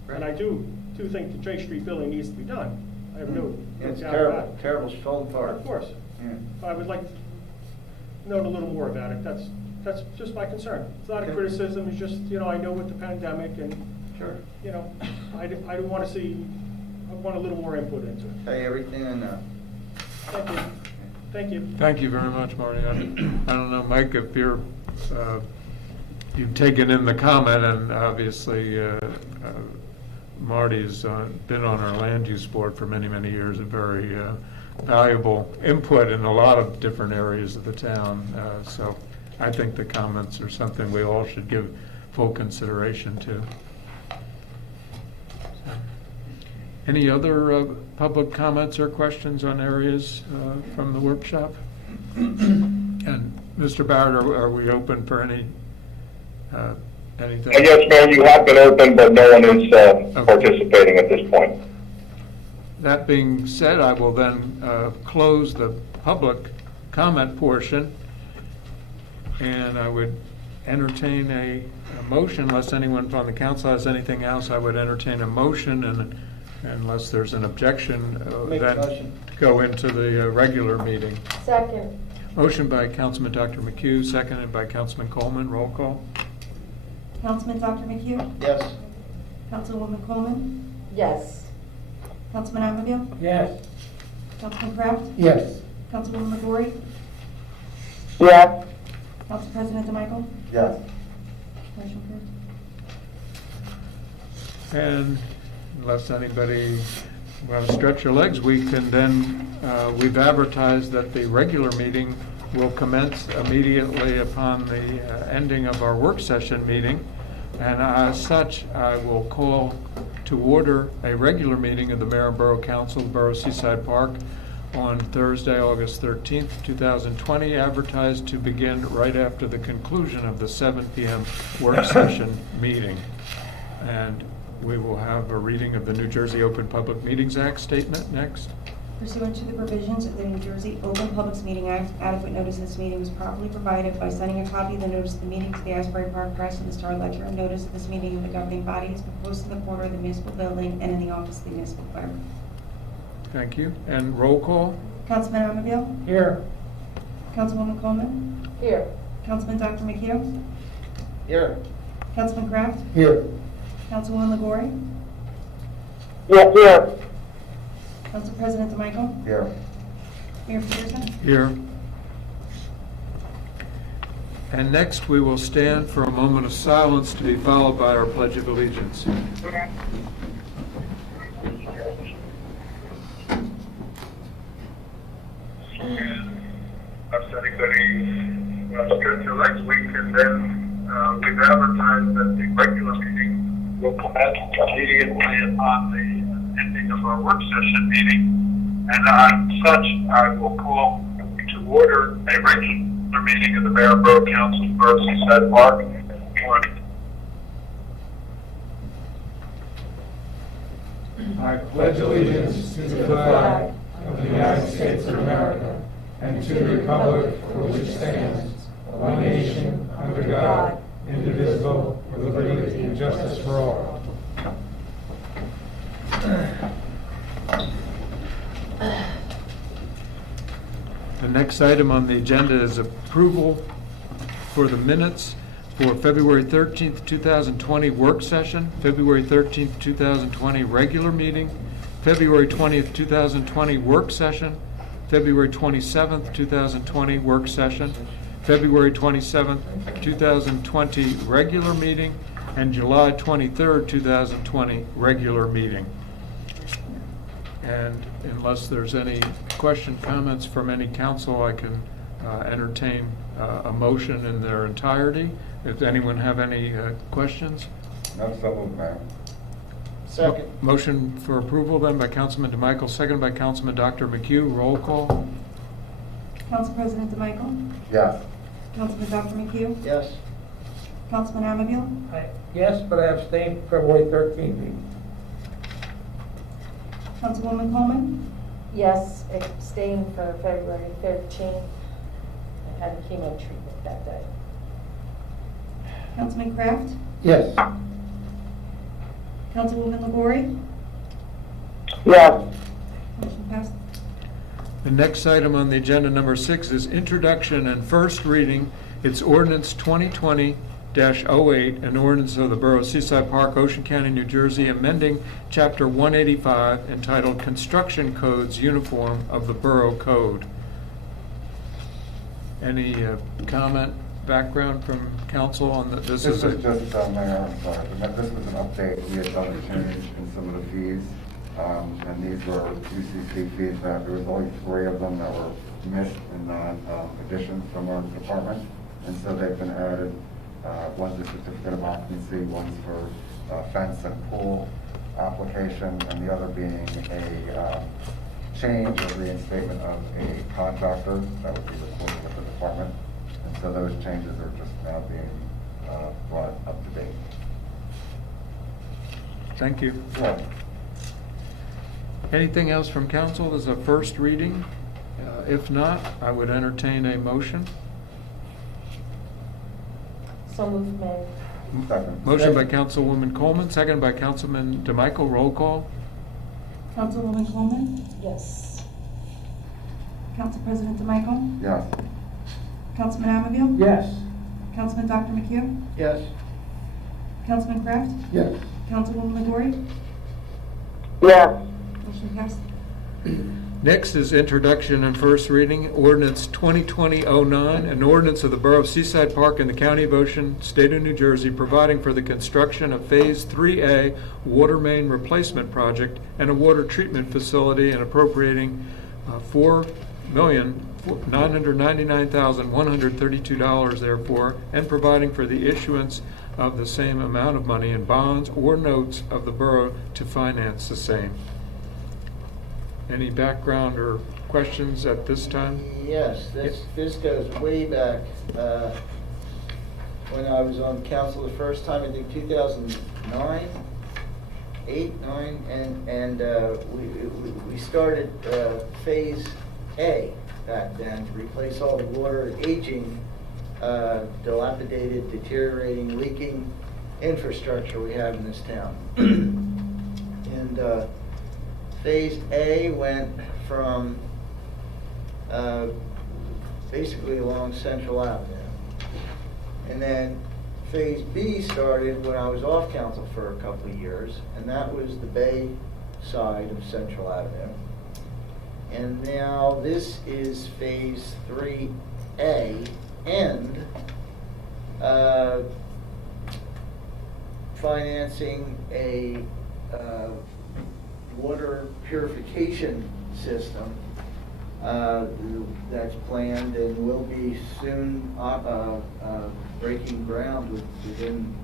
And I do think the J Street building needs to be done. I have no It's doubt about terrible, it. terrible, it's falling apart. Of course. Yeah. But I would like to know a little more about it. That's just my concern. It's not a Okay. criticism, it's just, I know with the pandemic and, Sure. I do want to see, I want a little more input into it. Tell you everything I know. Thank you. Thank you. Thank you very much, Marty. I don't know, Mike, if you've taken in the comment, and obviously Marty's been on our land use board for many, many years, a very valuable input in a lot of different areas of the town. So I think the comments are something we all should give full consideration to. Any other public comments or questions on areas from the workshop? And Mr. Barrett, are we open for anything? Yes, Mayor, you have been open, but no one is participating at this point. That being said, I will then close the public comment portion, and I would entertain a motion, unless anyone from the council has anything else. I would entertain a motion, and unless there's an objection, Make a then motion. go into the regular meeting. Second. Motion by Councilman Dr. McHugh, seconded by Councilman Coleman. Roll call. Councilman Dr. McHugh? Yes. Councilwoman Coleman? Yes. Councilman Abbeville? Yes. Councilman Kraft? Yes. Councilwoman LaGorrie? Yes. Council President DeMichael? Yes. Motion approved. And unless anybody want to stretch your legs, we can then, we've advertised that the regular meeting will commence immediately upon the ending of our work session meeting. And as such, I will call to order a regular meeting of the Mayor and Borough Council, Borough of Seaside Park, on Thursday, August 13th, 2020, advertised to begin right after the conclusion of the 7 p.m. work session meeting. And we will have a reading of the New Jersey Open Public Meetings Act statement next. Pursuant to the provisions of the New Jersey Open Public Meeting Act, adequate notice of this meeting was properly provided by sending a copy of the notice of the meeting to the Asbury Park Press and the Star Ledger. A notice of this meeting of the governing body has been posted in the corner of the municipal building and in the office of the municipal clerk. Thank you. And roll call? Councilman Ammaville? Here. Councilwoman Coleman? Here. Councilman Dr. McHugh? Here. Councilman Kraft? Here. Councilwoman LaGorrie? Yes, here. Council President DeMichael? Here. Mayor Peterson? Here. And next, we will stand for a moment of silence to be followed by our Pledge of Allegiance. Upsetting that he was good till next week, and then we've advertised that the regular meeting will commence immediately upon the ending of our work session meeting. And on such, I will call to order a regular meeting of the Mayor and Borough Council of Borough Seaside Park. I pledge allegiance to the flag of the United States of America and to the republic for which it stands, one nation, under God, indivisible, with liberty and justice for all. The next item on the agenda is approval for the minutes for February 13th, 2020 work session, February 13th, 2020 regular meeting, February 20th, 2020 work session, February 27th, 2020 work session, February 27th, 2020 regular meeting, and July 23rd, 2020 regular meeting. And unless there's any question, comments from any council, I can entertain a motion in their entirety. Does anyone have any questions? No, so moved, Mayor. Second. Motion for approval then by Councilman DeMichael, second by Councilman Dr. McHugh. Roll call. Council President DeMichael? Yes. Councilman Dr. McHugh? Yes. Councilman Ammaville? Yes, but I abstained February 13th meeting. Councilwoman Coleman? Yes, abstain for February 13th. I had chemo treatment that day. Councilman Kraft? Yes. Councilwoman LaGorrie? Yes. Motion passed. The next item on the agenda, number 6, is introduction and first reading. It's ordinance 2020-08, an ordinance of the Borough of Seaside Park, Ocean County, New Jersey, amending Chapter 185 entitled Construction Codes Uniform of the Borough Code. Any comment, background from council on that? This is just, Mayor, I'm sorry, this was an update. We had done a change in some of the fees, and these were UCC fees that there was only 3 of them that were missed in that addition from our department, and so they've been added. One's a certificate of occupancy, one's for fence and pool application, and the other being a change or reinstatement of a contractor that would be recorded with the department. And so those changes are just now being brought up to date. Thank you. Yeah. Anything else from council as a first reading? If not, I would entertain a motion. So moved, Mayor. Second. Motion by Councilwoman Coleman, second by Councilman DeMichael. Roll call. Councilwoman Coleman? Yes. Council President DeMichael? Yes. Councilman Ammaville? Yes. Councilman Dr. McHugh? Yes. Councilman Kraft? Yes. Councilwoman LaGorrie? Yes. Motion passed. Next is introduction and first reading, ordinance 2020-09, an ordinance of the Borough of Seaside Park in the County of Ocean, State of New Jersey, providing for the construction of Phase 3A water main replacement project and a water treatment facility and appropriating $4,999,132 therefore, and providing for the issuance of the same amount of money in bonds or notes of the borough to finance the same. Any background or questions at this time? Yes, this goes way back. When I was on council the first time, I think 2009, 8, 9, and we started Phase A back then to replace all the water, aging, dilapidated, deteriorating, leaking infrastructure we have in this town. And Phase A went from basically along Central Avenue. And then Phase B started when I was off council for a couple of years, and that was the bay side of Central Avenue. And now this is Phase 3A, and financing a water purification system that's planned and will be soon breaking ground within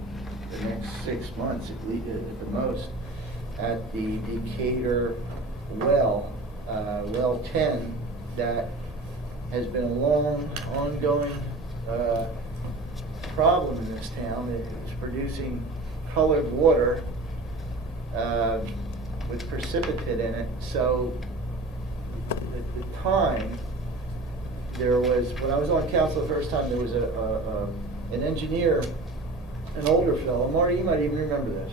the next 6 months at least, at the most, at the Decatur well, well 10, that has been a long, ongoing problem in this town. It's producing colored water with precipitate in it. So at the time, there was, when I was on council the first time, there was an engineer, an older fellow, Marty, you might even remember this,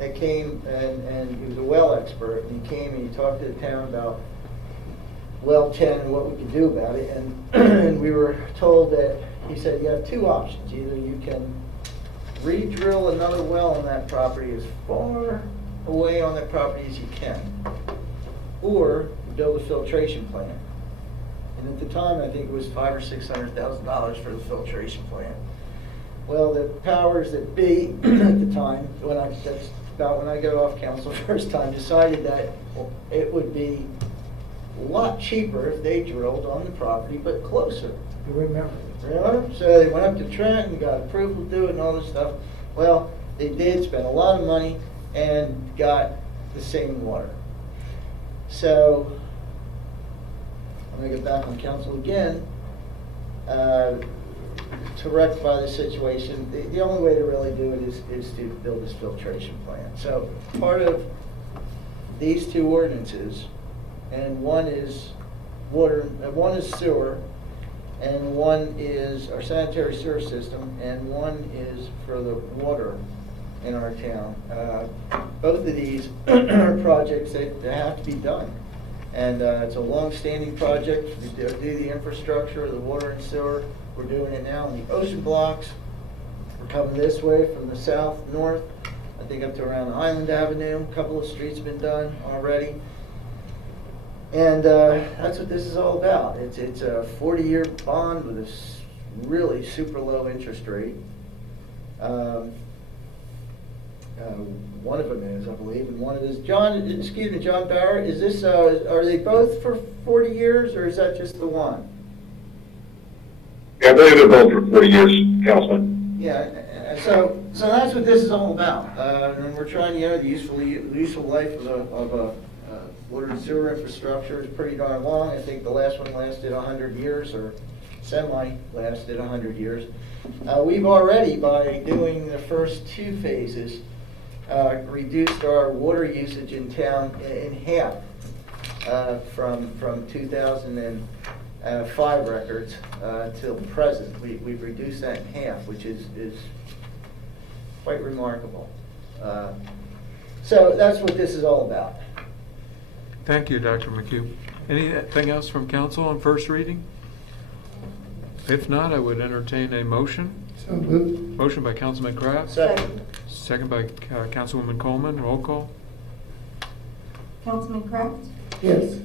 that came and he was a well expert, and he came and he talked to the town about well 10 and what we could do about it, and we were told that, he said, you have two options. Either you can re-drill another well on that property as far away on that property as you can, or build a filtration plant. And at the time, I think it was $500,000 or $600,000 for the filtration plant. Well, the powers that be at the time, that's about when I got off council first time, decided that it would be a lot cheaper if they drilled on the property, but closer. You remember? Remember? So they went up to Trent and got approval to do it and all this stuff. Well, they did spend a lot of money and got the same water. So I'm going to get back on council again to rectify the situation. The only way to really do it is to build this filtration plant. So part of these two ordinances, and one is water, one is sewer, and one is our sanitary sewer system, and one is for the water in our town. Both of these are projects that have to be done. And it's a long-standing project. We do the infrastructure, the water and sewer. We're doing it now in the ocean blocks. We're coming this way from the south, north, I think up to around Island Avenue. A couple of streets have been done already. And that's what this is all about. It's a 40-year bond with a really super low interest rate. One of them is, I believe, and one of them is John Barrett. Is this? Are they both for 40 years, or is that just the one? Yeah, I believe they're both for 40 years, Councilman. Yeah. So that's what this is all about. And we're trying, the useful life of a water and sewer infrastructure is pretty darn long. I think the last one lasted 100 years, or semi-lasted 100 years. We've already, by doing the first two phases, reduced our water usage in town in half from 2005 records till present. We've reduced that in half, which is quite remarkable. So that's what this is all about. Thank you, Dr. McHugh. Anything else from council on first reading? If not, I would entertain a motion. So moved. Motion by Councilman Kraft. Second. Second by Councilwoman Coleman. Roll call. Councilman Kraft? Yes.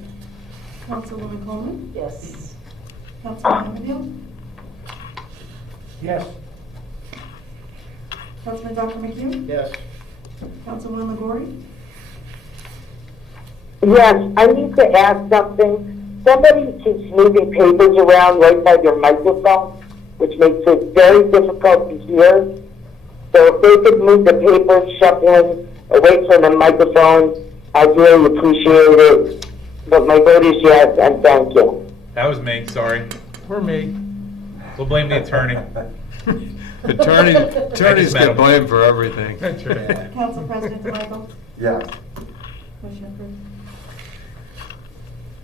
Councilwoman Coleman? Yes. Councilman Abbeville? Yes. Councilman Dr. McHugh? Yes. Councilwoman LaGorrie? Yes, I need to ask something. Somebody keeps moving papers around right by their microphone, which makes it very difficult to hear. So if they could move the papers shuffling away from the microphone, I'd really appreciate it. But my vote is yes, and thank you. That was me, sorry. Or me. We'll blame the attorney. Attorneys get blamed for everything. That's right. Council President DeMichael? Yes. Motion approved.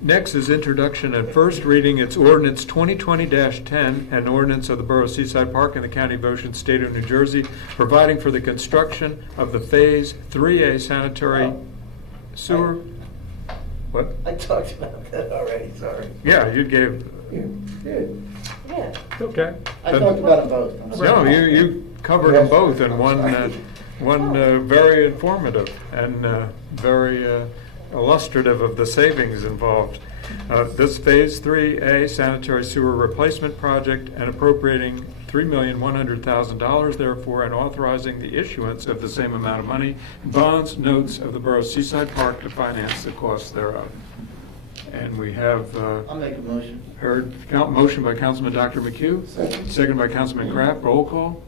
Next is introduction and first reading. It's ordinance 2020-10, an ordinance of the Borough of Seaside Park in the County of Ocean, State of New Jersey, providing for the construction of the Phase 3A sanitary sewer. What? I talked about that already, sorry. Yeah, you gave, Yeah. okay. I talked about them both. I'm sorry. No, you covered them both in one very informative and very illustrative of the savings involved. This Phase 3A sanitary sewer replacement project and appropriating $3,100,000 therefore, and authorizing the issuance of the same amount of money, bonds, notes of the Borough of Seaside Park to finance the costs thereof. And we have I'll make a motion. heard motion by Councilman Dr. McHugh, second by Councilman Kraft. Roll call.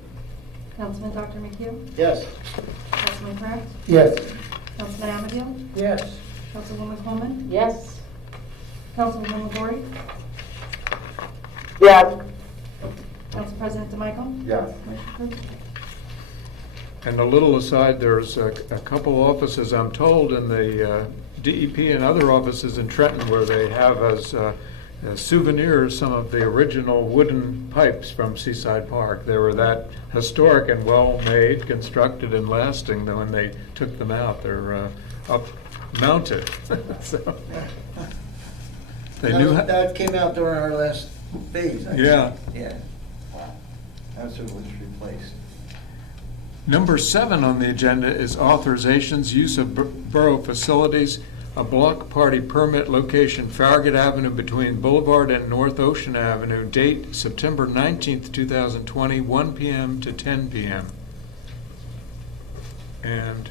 Councilman Dr. McHugh? Yes. Councilman Kraft? Yes. Councilman Amador? Yes. Councilwoman Coleman? Yes. Councilwoman LaVore? Yes. Council President DeMichael? Yes. Motion approved. And a little aside, there's a couple offices, I'm told, in the DEP and other offices in Trenton where they have as souvenirs some of the original wooden pipes from Seaside Park. They were that historic and well-made, constructed and lasting that when they took them out, they're up mounted. So they knew. That came out during our last phase. I think. Yeah. Yeah. Wow. That's what was replaced. Number 7 on the agenda is authorizations, use of borough facilities, a block party permit location Farragut Avenue between Boulevard and North Ocean Avenue, date September 19th, 2020, 1 p.m. to 10 p.m. And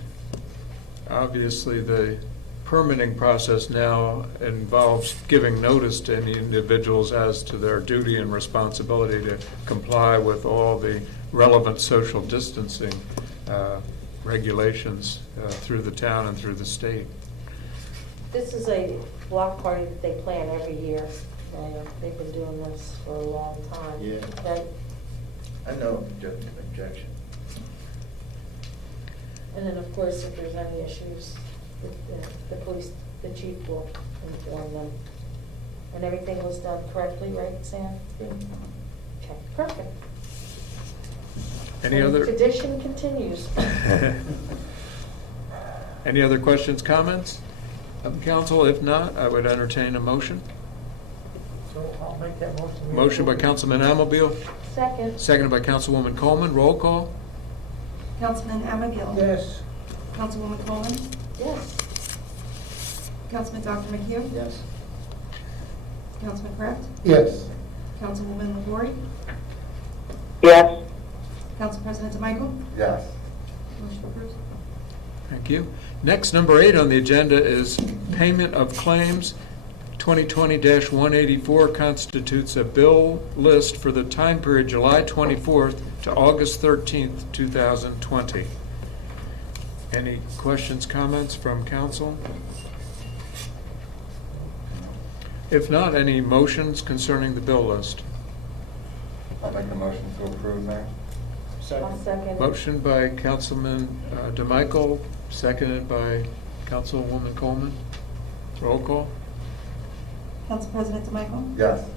obviously the permitting process now involves giving notice to any individuals as to their duty and responsibility to comply with all the relevant social distancing regulations through the town and through the state. This is a block party that they plan every year. They've been doing this for a long time. Yeah. Right? I know objection. And then, of course, if there's any issues, the police, the chief will inform them. And everything was done correctly, right, Sam? Okay, perfect. Any And other? tradition continues. Any other questions, comments of council? If not, I would entertain a motion. So I'll make that motion. Motion by Councilman Amabile, Second. seconded by Councilwoman Coleman. Roll call. Councilman Amador? Yes. Councilwoman Coleman? Yes. Councilman Dr. McHugh? Yes. Councilman Kraft? Yes. Councilwoman LaVore? Yes. Council President DeMichael? Yes. Motion approved. Thank you. Next, number 8 on the agenda is payment of claims. 2020-184 constitutes a bill list for the time period July 24th to August 13th, 2020. Any questions, comments from council? If not, any motions concerning the bill list? I'll make a motion to approve, Mayor. I'll second. Motion by Councilman DeMichael, seconded by Councilwoman Coleman. Roll call. Council President DeMichael? Yes.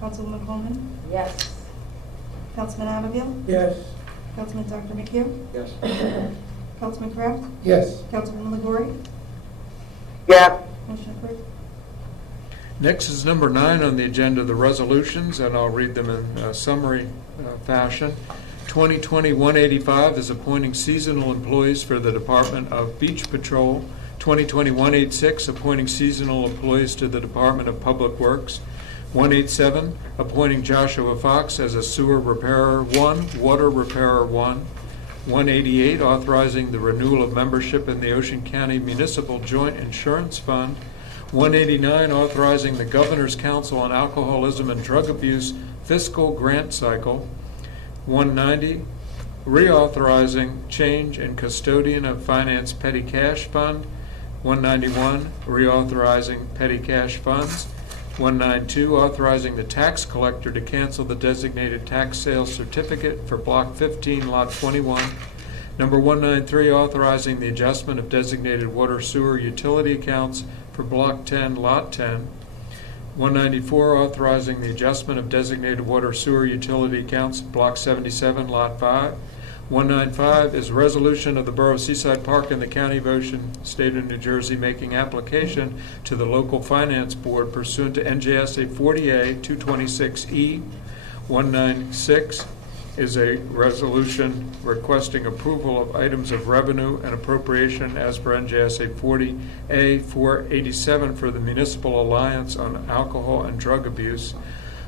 Councilwoman Coleman? Yes. Councilman Amador? Yes. Councilman Dr. McHugh? Yes. Councilman Kraft? Yes. Councilwoman LaVore? Yes. Motion approved. Next is number 9 on the agenda, the resolutions, and I'll read them in summary fashion. 2020-185 is appointing seasonal employees for the Department of Beach Patrol. 2020-186, appointing seasonal employees to the Department of Public Works. 187, appointing Joshua Fox as a sewer repairer 1, water repairer 1. 188, authorizing the renewal of membership in the Ocean County Municipal Joint Insurance Fund. 189, authorizing the Governor's Council on Alcoholism and Drug Abuse fiscal grant cycle. 190, reauthorizing change in custodian of finance petty cash fund. 191, reauthorizing petty cash funds. 192, authorizing the tax collector to cancel the designated tax sales certificate for Block 15, Lot 21. Number 193, authorizing the adjustment of designated water sewer utility accounts for Block 10, Lot 10. 194, authorizing the adjustment of designated water sewer utility accounts, Block 77, Lot 5. 195 is a resolution of the Borough of Seaside Park in the County of Ocean, State of New Jersey, making application to the local finance board pursuant to NJSA 40A 226E. 196 is a resolution requesting approval of items of revenue and appropriation as per NJSA 40A 487 for the Municipal Alliance on Alcohol and Drug Abuse.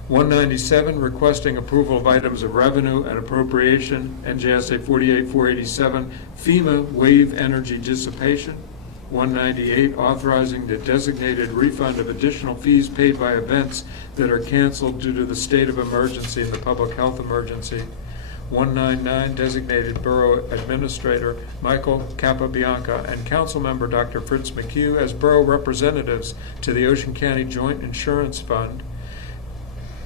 197, requesting approval of items of revenue and appropriation, NJSA 48 487, FEMA waive energy dissipation. 198, authorizing the designated refund of additional fees paid by events that are canceled due to the state of emergency and the public health emergency. 199, designated Borough Administrator Michael Capabianca and Councilmember Dr. Fritz McHugh as Borough Representatives to the Ocean County Joint Insurance Fund.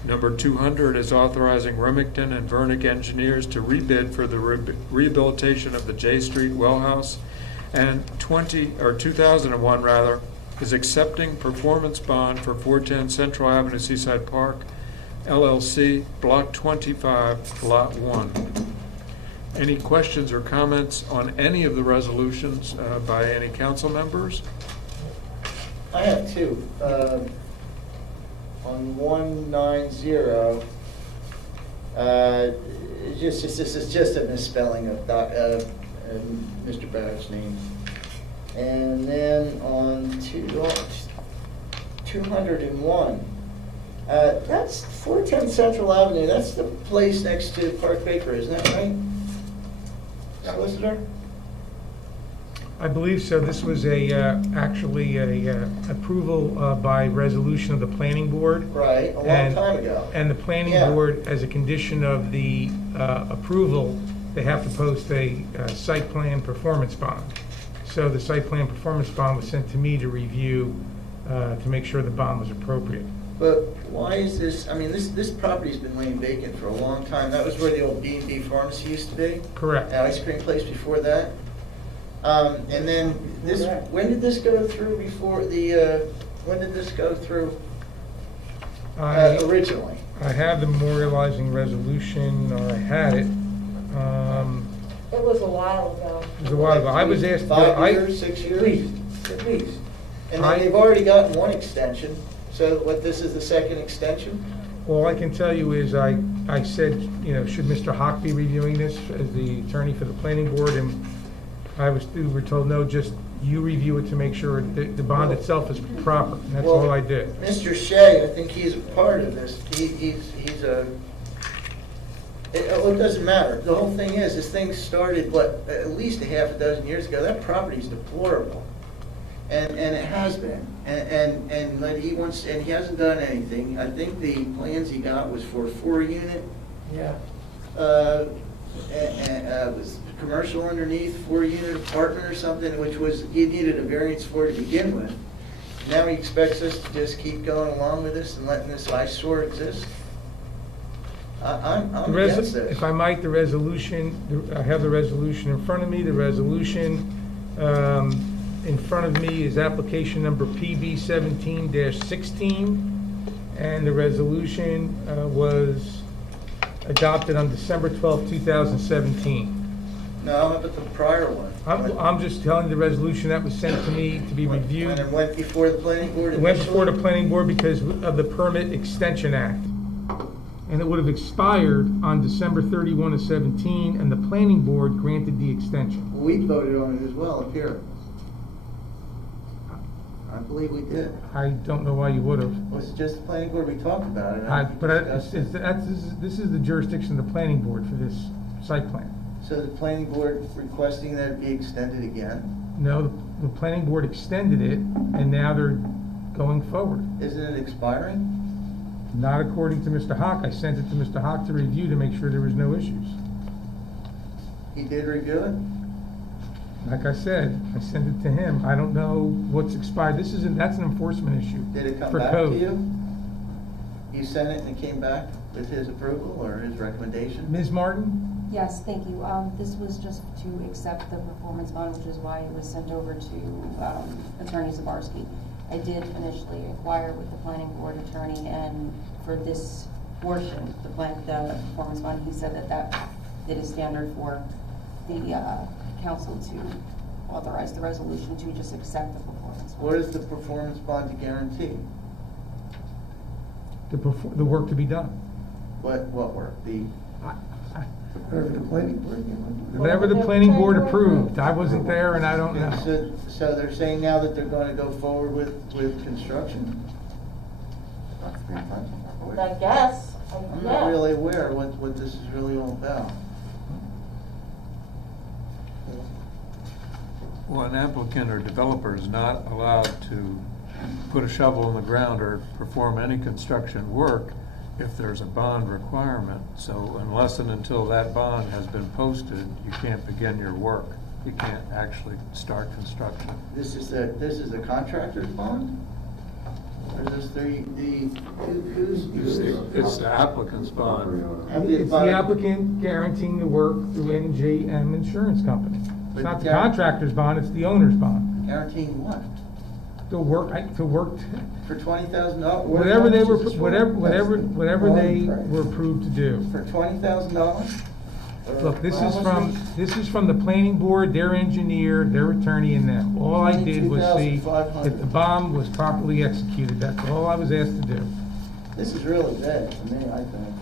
Number 200 is authorizing Remington and Vernick engineers to rebid for the rehabilitation of the J Street well house. And 2001 rather, is accepting performance bond for 410 Central Avenue, Seaside Park, LLC, Block 25, Lot 1. Any questions or comments on any of the resolutions by any council members? I have two. On 190, this is just a misspelling of Mr. Barrett's name. And then on 201, that's 410 Central Avenue. That's the place next to Park Baker, isn't that right? Solicitor? I believe so. This was actually a approval by resolution of the planning board. Right, a long time ago. And the planning Yeah. board, as a condition of the approval, they have to post a site plan performance bond. So the site plan performance bond was sent to me to review to make sure the bond was appropriate. But why is this, I mean, this property's been laying vacant for a long time. That was where the old B&B pharmacy used to be. Correct. The ice cream place before that. And then this, when did this go through before the, when did this go through originally? I have the memorializing resolution, or I had it. It was a while ago. It was a while ago. I was asked. 5 years, 6 years? At least. And then they've already gotten one extension, so what, this is the second extension? All I can tell you is I said, should Mr. Hawk be reviewing this as the attorney for the planning board? And we were told, no, just you review it to make sure the bond itself is proper. And that's all I did. Mr. Shea, I think he's a part of this. He's a, it doesn't matter. The whole thing is, this thing started, at least a half a dozen years ago. That property's deplorable. And it has been. And like he wants, and he hasn't done anything. I think the plans he got was for a 4-unit. Yeah. It was commercial underneath, 4-unit apartment or something, which was, he needed a variance for to begin with. Now he expects us to just keep going along with this and letting this eyesore exist? I'm against this. If I might, the resolution, I have the resolution in front of me. The resolution in front of me is application number PB 17-16, and the resolution was adopted on December 12, 2017. No, how about the prior one? I'm just telling the resolution that was sent to me to be reviewed. When it went before the planning board It went initially? before the planning board because of the Permit Extension Act. And it would have expired on December 31 of 17, and the planning board granted the extension. We voted on it as well up here. I believe we did. I don't know why you would have. It was just the planning board, we talked about it. This is the jurisdiction of the planning board for this site plan. So the planning board requesting that it be extended again? No, the planning board extended it, and now they're going forward. Isn't it expiring? Not according to Mr. Hawk. I sent it to Mr. Hawk to review to make sure there was no issues. He did review it? Like I said, I sent it to him. I don't know what's expired. That's an enforcement issue. Did it come for back code. to you? You sent it and it came back with his approval or his recommendation? Ms. Martin? Yes, thank you. This was just to accept the performance bond, which is why it was sent over to Attorney Zabarski. I did initially inquire with the planning board attorney, and for this portion, the performance bond, he said that it is standard for the council to authorize the resolution to just accept the performance bond. What is the performance bond to guarantee? The work to be done. What work? Whatever the planning board, Whatever the planning board approved. I wasn't there and I don't know. So they're saying now that they're gonna go forward with construction? I guess. I'm not really aware what this is really all about. Well, an applicant or developer is not allowed to put a shovel in the ground or perform any construction work if there's a bond requirement. So unless and until that bond has been posted, you can't begin your work. You can't actually start construction. This is a contractor's bond? Or is this It's the applicant's bond. It's the applicant guaranteeing the work through NJM Insurance Company. It's not the contractor's bond, it's the owner's bond. Guaranteeing what? To work, For $20,000? whatever they were approved to do. For $20,000? Look, this is from the planning board, their engineer, their attorney, and them. All I did was see if the bond was properly executed. That's all I was asked to do. This is really bad to me, I think.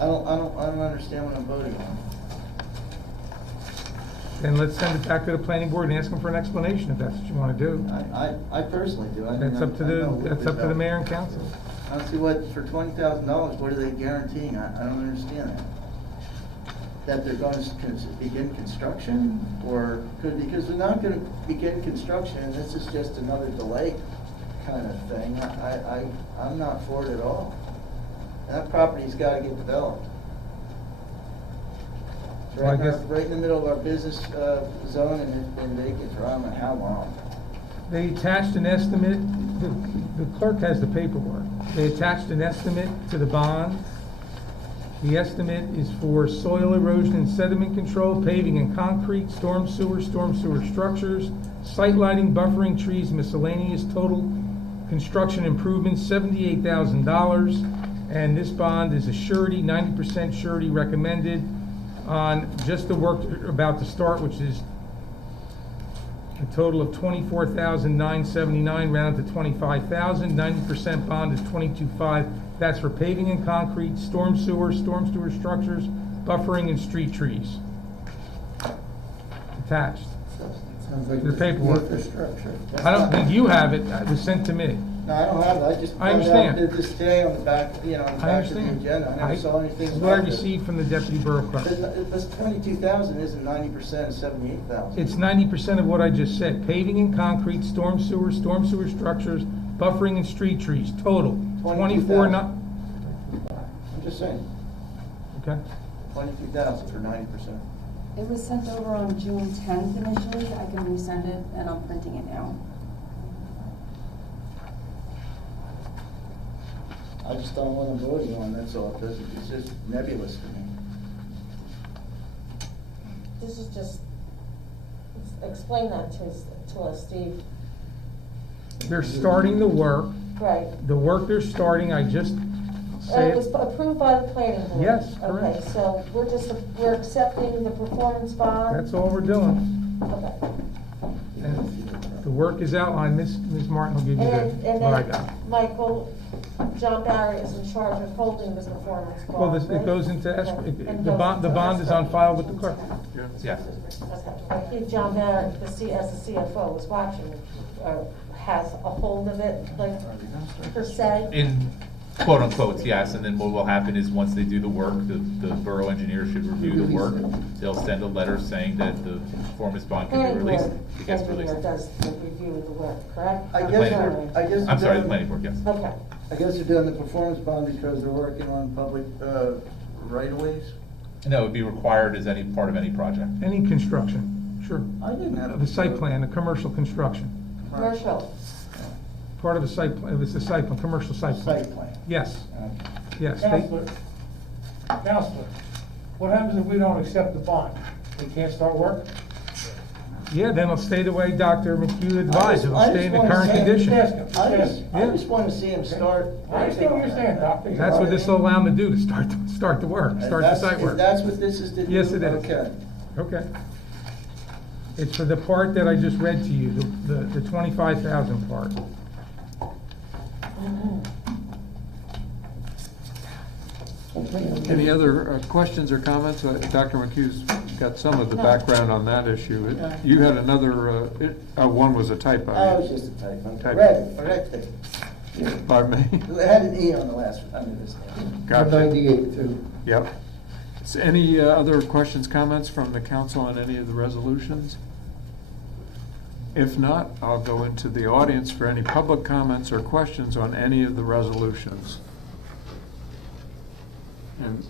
I don't understand what I'm voting on. Then let's send it back to the planning board and ask them for an explanation if that's what you want to do. I personally do. That's up to the mayor and council. I don't see what, for $20,000, what are they guaranteeing? I don't understand that. That they're going to begin construction, or because they're not going to begin construction, and this is just another delay kind of thing. I'm not for it at all. That property's got to get developed. It's Well, I guess- right in the middle of our business zone, and it's been vacant for I don't know how long. They attached an estimate, the clerk has the paperwork. They attached an estimate to the bond. The estimate is for soil erosion and sediment control, paving and concrete, storm sewer structures, site lighting, buffering trees, miscellaneous, total construction improvements, $78,000. And this bond is a surety, 90% surety recommended on just the work about to start, which is a total of $24,979, rounded to $25,000. 90% bond is $22,500. That's for paving and concrete, storm sewer structures, buffering, and street trees. Attached. sounds like The paperwork. infrastructure. I don't think you have it. It was sent to me. No, I don't have it. I just I found out understand. that this today on the back, on the I back of the understand. agenda. I never saw anything This is what I about this. received from the deputy borough clerk. This 22,000 isn't 90% of 78,000. It's 90% of what I just said. Paving and concrete, storm sewer structures, buffering and street trees, total. 24, not, I'm just saying, okay. 22,000 for 90%. It was sent over on June 10th initially. I can resend it, and I'm printing it now. I just don't know what I'm voting on, that's all. It's just nebulous to me. This is just, explain that to us, Steve. They're starting the work. Right. The work they're starting, I just say It was it. approved by the planning board? Yes, correct. Okay, so we're accepting the performance bond? That's all we're doing. Okay. And the work is outlined. Ms. Martin will give you And what I got. then, Michael, John Barry is in charge of holding this performance bond, Well, right? it goes into escrow. Okay. And The bond is on file with the clerk. Yes. Okay. I think John Barry, as the CFO, was watching, has a hold of it, like, per se? In quote unquote, yes, and then what will happen is once they do the work, the borough engineer should review the work. They'll send a letter saying that the performance bond can be Planning released. board It gets engineer released. does the review of the work, correct? I I'm guess sorry. I'm sorry, the planning board, yes. Okay. I guess they're doing the performance bond because they're working on public right-of-ways? No, it would be required as any part of any project. Any construction, sure. I didn't have. Of a site plan, a commercial construction. Commercial. Part of a site plan, it's a site plan, commercial site plan. Site plan. Yes, Okay. yes. Counselor, What happens if we don't accept the bond? They can't start work? Yeah, then it'll stay the way Dr. McHugh advised, it'll stay in the current condition. I just want to see him start. I understand what you're saying, Doctor. That's what this will allow them to do, to start the work, start the site work. That's what this is to do? Yes, it is. Okay. Okay. It's for the part that I just read to you, the 25,000 part. Any other questions or comments? Dr. McHugh's got some of the background on that issue. You had another, one was a typo. I was just a typo. Typo. Red. Pardon me? It had an E on the last one, under this name. Gotcha. 98 too. Yep. So any other questions, comments from the council on any of the resolutions? If not, I'll go into the audience for any public comments or questions on any of the resolutions. And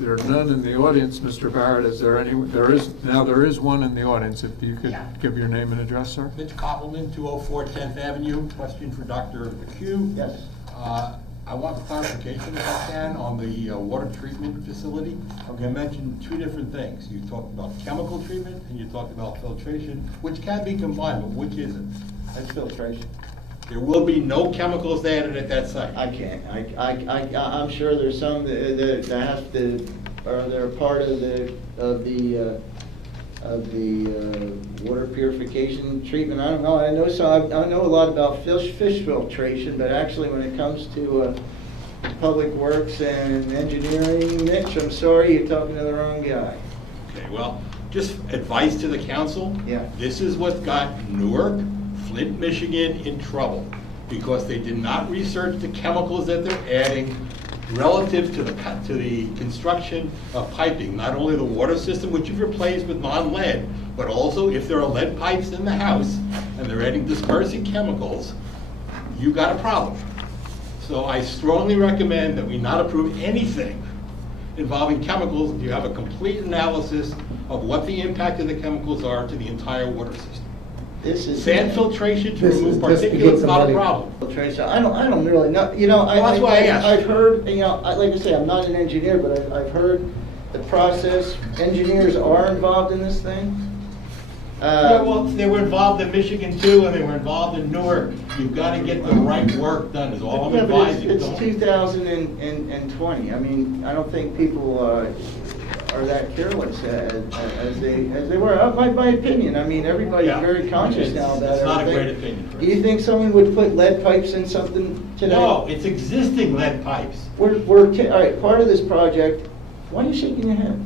there are none in the audience, Mr. Barrett. Is there any? There is one in the audience. If you could give your name and address, sir. Mitch Koppelman, 204 10th Avenue. Question for Dr. McHugh. Yes. I want clarification, if I can, on the water treatment facility. You mentioned two different things. You talked about chemical treatment and you talked about filtration, which can be combined, but which is it? That's filtration. There will be no chemicals added at that site. I can't. I'm sure there's some that have to, or they're part of the water purification treatment. I don't know. I know a lot about fish filtration, but actually when it comes to public works and engineering, Mitch, I'm sorry, you're talking to the wrong guy. Okay, well, just advice to the council. Yeah. This is what got Newark, Flint, Michigan in trouble, because they did not research the chemicals that they're adding relative to the construction of piping, not only the water system, which you've replaced with non-lead, but also if there are lead pipes in the house and they're adding dispersing chemicals, you've got a problem. So I strongly recommend that we not approve anything involving chemicals if you have a complete analysis of what the impact of the chemicals are to the entire water system. This is Sand filtration to This remove is just to get particulates, the not a money. problem. Filtration. I don't really know. You know, Well, that's why I asked. I've heard. You know, like I say, I'm not an engineer, but I've heard the process. Engineers are involved in this thing. Yeah, well, they were involved in Michigan too, and they were involved in Newark. You've got to get the right work done, is all I'm Yeah, but advising. it's 2020. I mean, I don't think people are that careless as they were. My opinion. I mean, everybody's Yeah. very conscious now about It's not a everything. great opinion. Do you think someone would put lead pipes in something today? No, it's existing lead pipes. All right, part of this project, why are you shaking your head?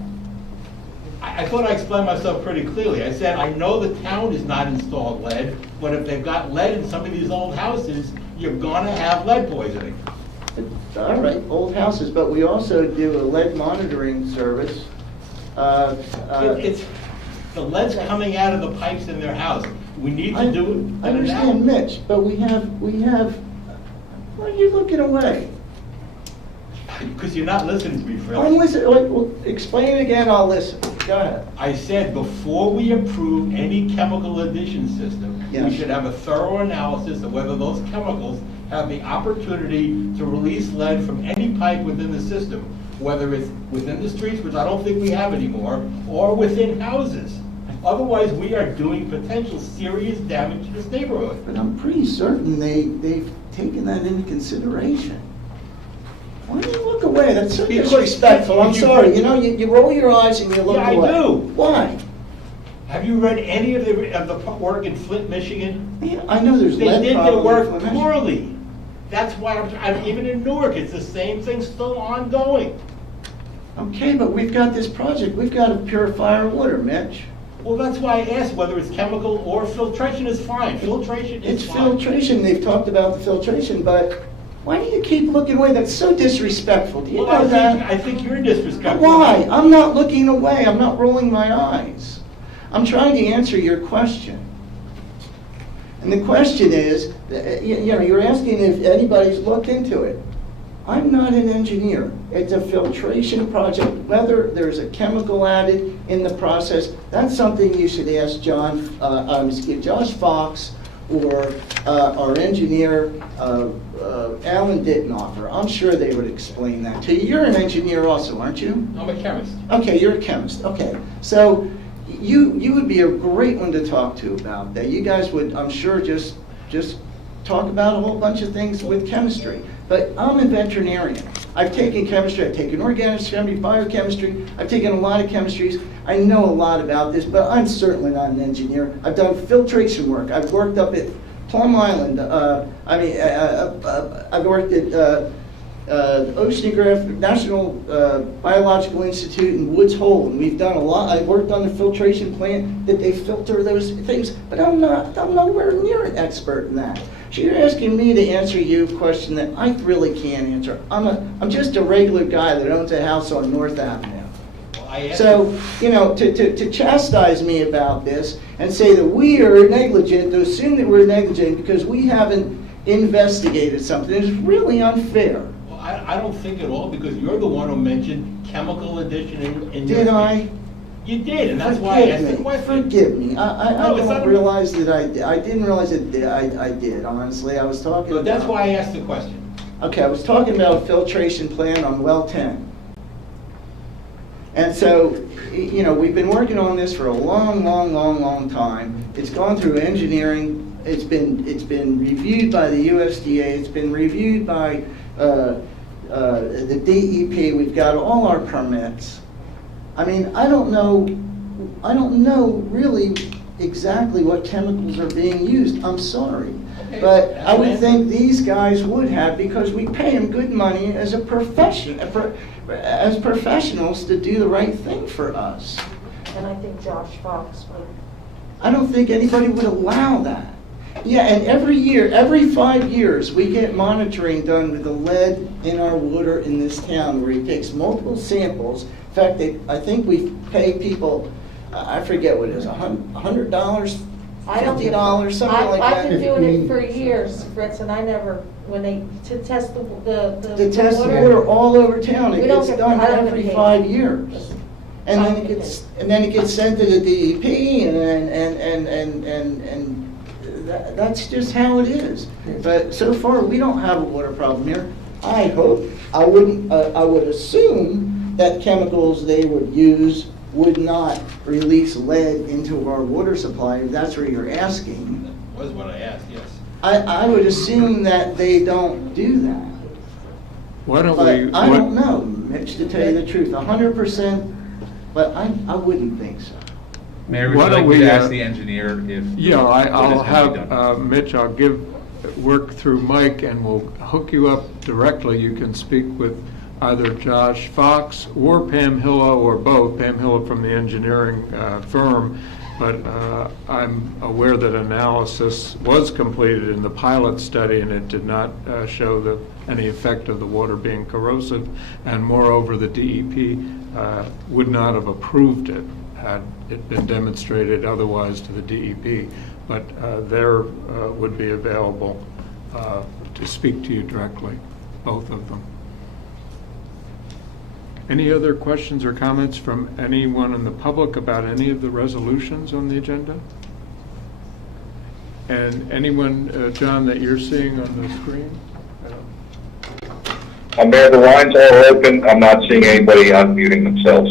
I thought I explained myself pretty clearly. I said, I know the town has not installed lead, but if they've got lead in some of these old houses, you're gonna have lead poisoning. All right, old houses, but we also do a lead monitoring service. It's, the lead's coming out of the pipes in their house. We need to do I an understand, analysis. Mitch, but we have, why are you looking away? Because you're not listening to me, Phil. I'm listening, well, explain it again, I'll listen. Go ahead. I said, before we approve any chemical addition system, we Yes. should have a thorough analysis of whether those chemicals have the opportunity to release lead from any pipe within the system, whether it's within the streets, which I don't think we have anymore, or within houses. Otherwise, we are doing potential serious damage to this neighborhood. But I'm pretty certain they've taken that into consideration. Why do you look away? That's so Because disrespectful. I'm you- sorry. You know, you roll your eyes and you look Yeah, I away. do. Why? Have you read any of the work in Flint, Michigan? Yeah, I know there's They lead did their problem work in Flint, Michigan. poorly. That's why even in Newark, it's the same thing still ongoing. Okay, but we've got this project. We've got to purify our water, Mitch. Well, that's why I asked whether it's chemical or filtration is fine. Filtration is It's fine. filtration. They've talked about the filtration, but why do you keep looking away? That's so disrespectful. Do you Well, know that? I think you're disrespectful. Why? I'm not looking away. I'm not rolling my eyes. I'm trying to answer your question. And the question is, you know, you're asking if anybody's looked into it. I'm not an engineer. It's a filtration project. Whether there's a chemical added in the process, that's something you should ask Josh Fox or our engineer, Alan Dittenhofer, I'm sure they would explain that to you. You're an engineer also, aren't you? I'm a chemist. Okay, you're a chemist, okay. So you would be a great one to talk to about that. You guys would, I'm sure, just talk about a whole bunch of things with chemistry. But I'm a veterinarian. I've taken chemistry, I've taken organic chemistry, biochemistry, I've taken a lot of chemistries. I know a lot about this, but I'm certainly not an engineer. I've done filtration work. I've worked up at Plum Island. I've worked at Oceanographic National Biological Institute in Woods Hole, and we've done a lot. I've worked on the filtration plant that they filter those things, but I'm nowhere near an expert in that. So you're asking me to answer you a question that I really can't answer. I'm just a regular guy that owns a house on North Avenue. So, you know, to chastise me about this and say that we are negligent, to assume that we're negligent because we haven't investigated something is really unfair. Well, I don't think at all, because you're the one who mentioned chemical addition in your Did speech. I? You did, and that's why I asked the question. Forgive me. I No, it's don't not- realize that I didn't realize that I did, honestly. I was talking But that's about- why I asked the question. Okay, I was talking about a filtration plant on well 10. And so, you know, we've been working on this for a long time. It's gone through engineering. It's been reviewed by the USDA. It's been reviewed by the DEP. We've got all our permits. I mean, I don't know really exactly what chemicals are being used. I'm sorry. Okay, But that's I would fine. think these guys would have, because we pay them good money as a profession, as professionals to do the right thing for us. And I think Josh Fox would. I don't think anybody would allow that. Yeah, and every year, every 5 years, we get monitoring done with the lead in our water in this town, where he takes multiple samples. In fact, I think we pay people, I forget what it is, $100, $50, something like that. I've been doing it for years, Fritz, and I never, to test the To test the water all over town, it We don't gets get- done I don't every get paid. 5 years. And then it gets sent to the DEP, and that's just how it is. But so far, we don't have a water problem here. I would assume that chemicals they would use would not release lead into our water supply, if that's what you're asking. That was what I asked, yes. I would assume that they don't do that. Why don't But we? I don't know, Mitch, to tell you the truth, 100%, but I wouldn't think so. Mayor, would Why you don't like me we, to ask the engineer if? Yeah, what I'll is gonna be done? have, Mitch, I'll work through Mike, and we'll hook you up directly. You can speak with either Josh Fox or Pam Hilla, or both, Pam Hilla from the engineering firm. But I'm aware that analysis was completed in the pilot study, and it did not show any effect of the water being corrosive. And moreover, the DEP would not have approved it had it been demonstrated otherwise to the DEP. But there would be available to speak to you directly, both of them. Any other questions or comments from anyone in the public about any of the resolutions on the agenda? And anyone, John, that you're seeing on the screen? Mayor, the lines are open. I'm not seeing anybody unmuting themselves.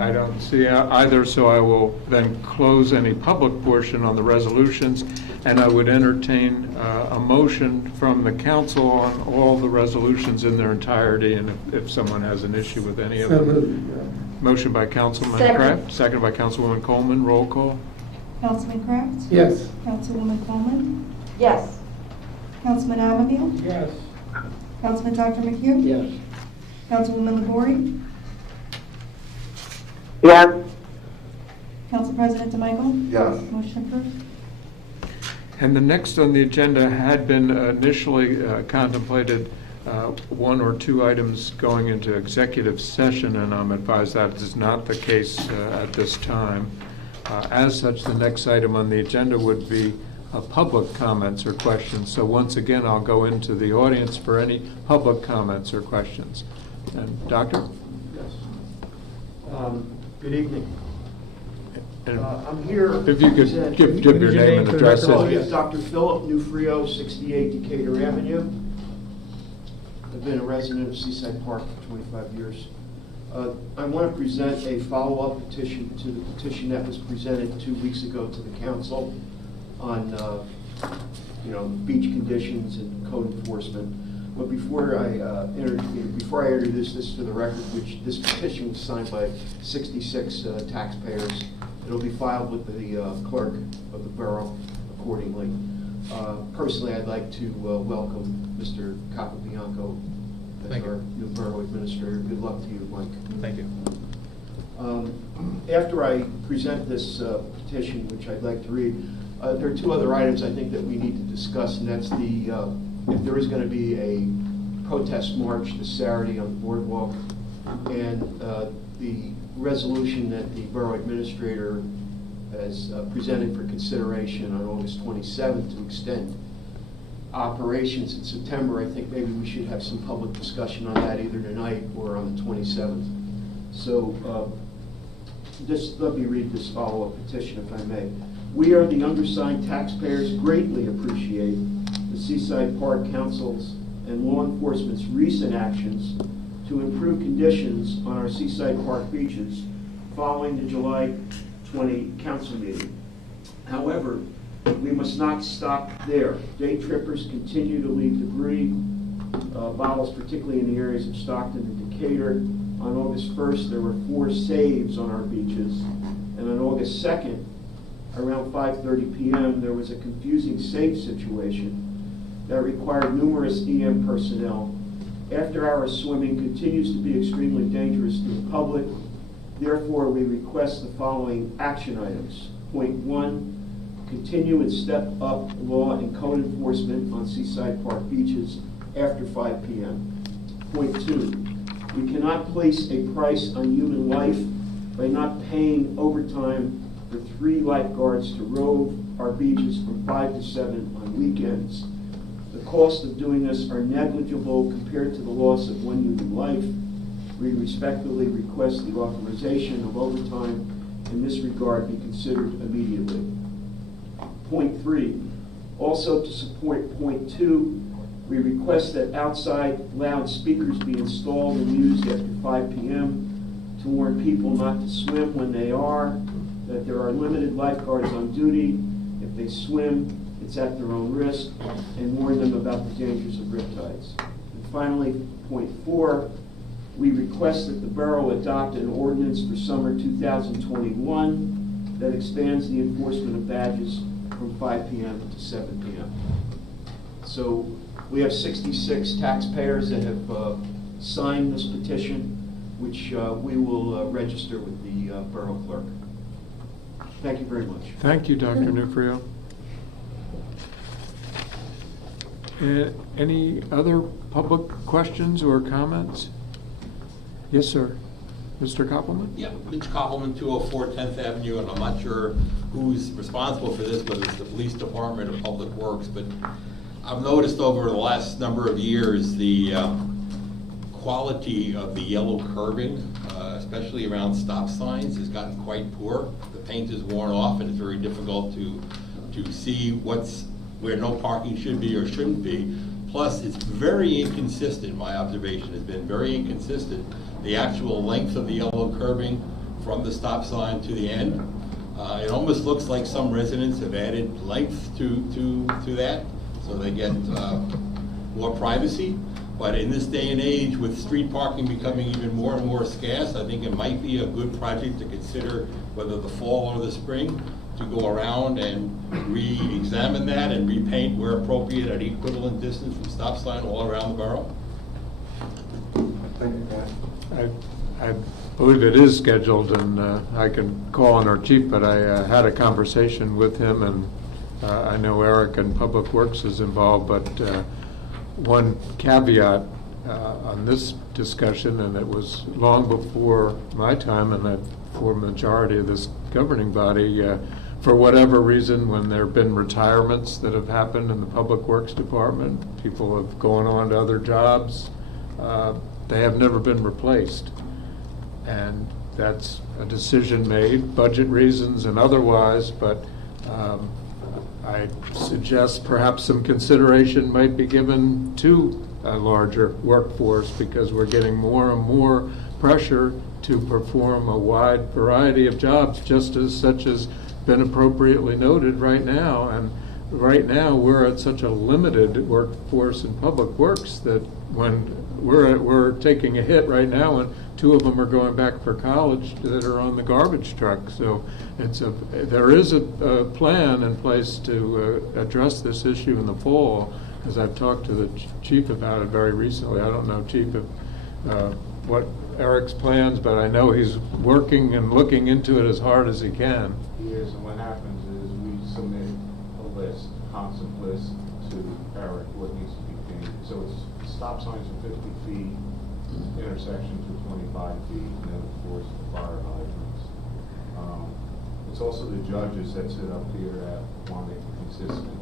I don't see either, so I will then close any public portion on the resolutions, and I would entertain a motion from the council on all the resolutions in their entirety, and if someone has an issue with any of So them. moved. Motion by Councilman Second. Kraft, second by Councilwoman Coleman. Roll call. Councilman Kraft? Yes. Councilwoman Coleman? Yes. Councilman Ammaville? Yes. Councilman Dr. McHugh? Yes. Councilwoman Labori? Yes. Council President DeMichael? Yes. Motion approved. And the next on the agenda had been initially contemplated one or two items going into executive session, and I'm advised that is not the case at this time. As such, the next item on the agenda would be public comments or questions. So once again, I'll go into the audience for any public comments or questions. And Doctor? Yes. Good evening. And I'm here. if you could to give present- your name and address. Oh, yes, Dr. Philip Nufrio, 68 Decatur Avenue. I've been a resident of Seaside Park for 25 years. I want to present a follow-up petition to the petition that was presented 2 weeks ago to the council on, beach conditions and code enforcement. But before I introduce this to the record, which this petition was signed by 66 taxpayers, it'll be filed with the clerk of the borough accordingly. Personally, I'd like to welcome Mr. Capobianco as our new borough administrator. Good luck to you, Mike. Thank you. After I present this petition, which I'd like to read, there are 2 other items I think that we need to discuss, and that's if there is going to be a protest march this Saturday on the boardwalk, and the resolution that the borough administrator has presented for consideration on August 27th to extend operations in September. I think maybe we should have some public discussion on that either tonight or on the 27th. So just let me read this follow-up petition, if I may. We are the undersigned taxpayers greatly appreciate the Seaside Park Council's and law enforcement's recent actions to improve conditions on our Seaside Park beaches following the July 20 council meeting. However, we must not stop there. Day trippers continue to leave debris, bottles, particularly in the areas of Stockton and Decatur. On August 1st, there were 4 saves on our beaches, and on August 2nd, around 5:30 p.m., there was a confusing save situation that required numerous EM personnel. After-hour swimming continues to be extremely dangerous to the public. Therefore, we request the following action items. Point 1, continue and step up law and code enforcement on Seaside Park beaches after 5 p.m. Point 2, we cannot place a price on human life by not paying overtime for 3 lifeguards to rove our beaches from 5 to 7 on weekends. The cost of doing this are negligible compared to the loss of 1 human life. We respectfully request the authorization of overtime in this regard be considered immediately. Point 3, also to support point 2, we request that outside loudspeakers be installed and used after 5 p.m. to warn people not to swim when they are, that there are limited lifeguards on duty. If they swim, it's at their own risk, and warn them about the dangers of riptides. And finally, point 4, we request that the borough adopt an ordinance for summer 2021 that expands the enforcement of badges from 5 p.m. to 7 p.m. So we have 66 taxpayers that have signed this petition, which we will register with the borough clerk. Thank you very much. Thank you, Dr. Nufrio. Any other public questions or comments? Yes, sir. Mr. Koppelman? Yeah, Mitch Koppelman, 204 10th Avenue, and I'm not sure who's responsible for this, whether it's the police department or public works, but I've noticed over the last number of years the quality of the yellow curbing, especially around stop signs, has gotten quite poor. The paint is worn off, and it's very difficult to see where no parking should be or shouldn't be. Plus, it's very inconsistent. My observation has been very inconsistent. The actual length of the yellow curbing from the stop sign to the end. It almost looks like some residents have added length to that, so they get more privacy. But in this day and age, with street parking becoming even more and more scarce, I think it might be a good project to consider whether the fall or the spring to go around and re-examine that and repaint where appropriate at equivalent distance from stop sign all around the borough. Thank you, Ken. I believe it is scheduled, and I can call on our chief, but I had a conversation with him, and I know Eric in Public Works is involved, but one caveat on this discussion, and it was long before my time and for majority of this governing body, for whatever reason, when there have been retirements that have happened in the Public Works Department, people have gone on to other jobs, they have never been replaced. And that's a decision made, budget reasons and otherwise, but I suggest perhaps some consideration might be given to a larger workforce, because we're getting more and more pressure to perform a wide variety of jobs, just as such as been appropriately noted right now. And right now, we're at such a limited workforce in public works that when we're taking a hit right now, and 2 of them are going back for college that are on the garbage truck. So there is a plan in place to address this issue in the fall, because I've talked to the chief about it very recently. I don't know, Chief, what Eric's plans, but I know he's working and looking into it as hard as he can. Yes, and what happens is we submit a list, a constant list to Eric, what needs to be painted. So it's stop signs for 50 feet, intersections for 25 feet, and then of course the fire hydrants. It's also the judges that sit up here that want it consistent.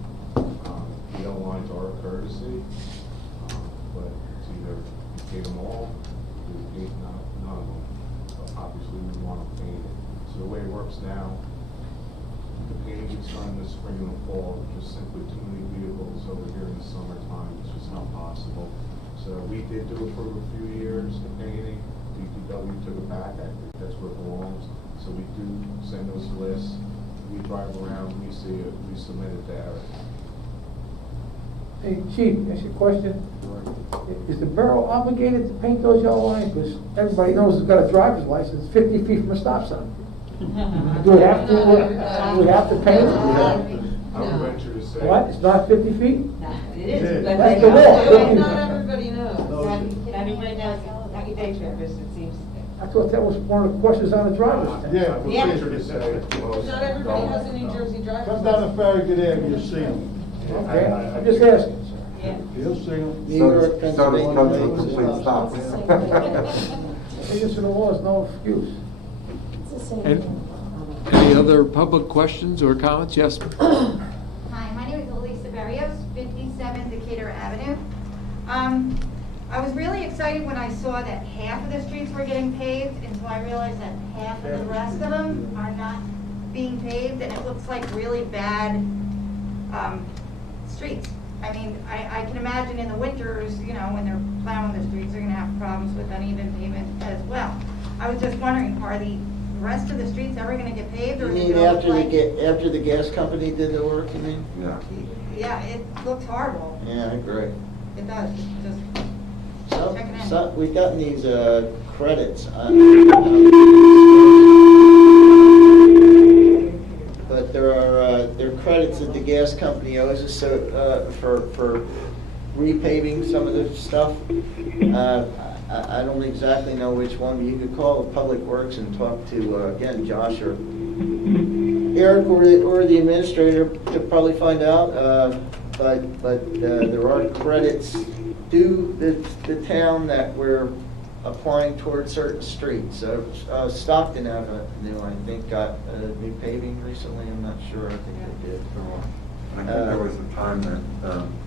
Yellow lines are a courtesy, but it's either you paint them all, or you paint none of them. But obviously we want to paint it. So the way it works now, the painting gets done in the spring and the fall, just simply too many vehicles over here in the summertime, it's just not possible. So we did do it for a few years, the painting, DPW took it back, I think that's where it belongs. So we do send those lists, we drive around, we see it, we submit it to Eric. Hey, Chief, ask you a question. Is the borough obligated to paint those yellow lines? Because everybody knows it's got a driver's license 50 feet from a stop sign. Do we have to paint it? I would venture to say. What, it's not 50 feet? No, it is. But That's they the law. don't- Not everybody knows. Everybody knows, not your day trippers, it seems. I thought that was one of the questions on the driver's test. I would venture to say most. Not everybody has a New Jersey driver's Come license. down to Farragut Ave, you'll see them. Okay, I'm just asking, sir. Yeah. You'll see them. New York, So does come to a Pennsylvania. complete stop. Ignorance of the law is no excuse. Any other public questions or comments? Yes. Hi, my name is Elisa Barrios, 57 Decatur Avenue. I was really excited when I saw that half of the streets were getting paved, until I realized that half of the rest of them are not being paved, and it looks like really bad streets. I mean, I can imagine in the winters, you know, when they're plowing the streets, they're gonna have problems with uneven pavement as well. I was just wondering, are the rest of the streets ever gonna get paved, You or is it mean gonna look after like? after the gas company did the work, you mean? Yeah. Yeah, it looks horrible. Yeah, I agree. It does, just So, checking in. so we've gotten these credits. But there are credits that the gas company owes us for repaving some of the stuff. I don't exactly know which one, but you could call Public Works and talk to, again, Josh or Eric or the administrator to probably find out. But there are credits due the town that we're applying towards certain streets. Stockton Avenue, I think, got new paving recently. I'm not sure. I think they did. I think there was a time that,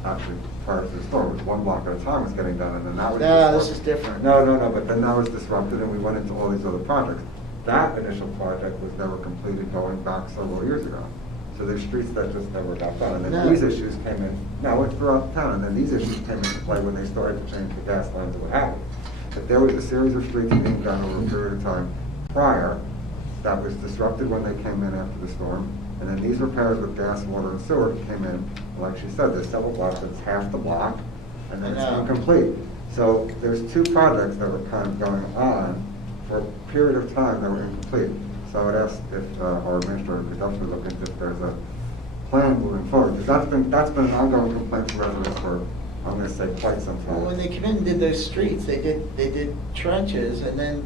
actually, prior to the storm, was 1 block at a time was getting done, and then that was. No, this is different. No, but then that was disrupted, and we went into all these other projects. That initial project was never completed going back several years ago. So there's streets that just never got done, and then No. these issues came in, now it's throughout the town, and then these issues came into play when they started to change the gas lines and what have you. But there was a series of streets being done over a period of time prior that was disrupted when they came in after the storm. And then these repairs with gas, water, and sewer came in, like she said, there's several blocks, it's half the block, and then it's incomplete. So there's 2 projects that were kind of going on for a period of time that were incomplete. So I would ask if our administrator could definitely look into if there's a plan moving forward, because that's been an ongoing complaint from residents for, I'm gonna say, quite some time. Well, when they came in and did those streets, they did trenches, and then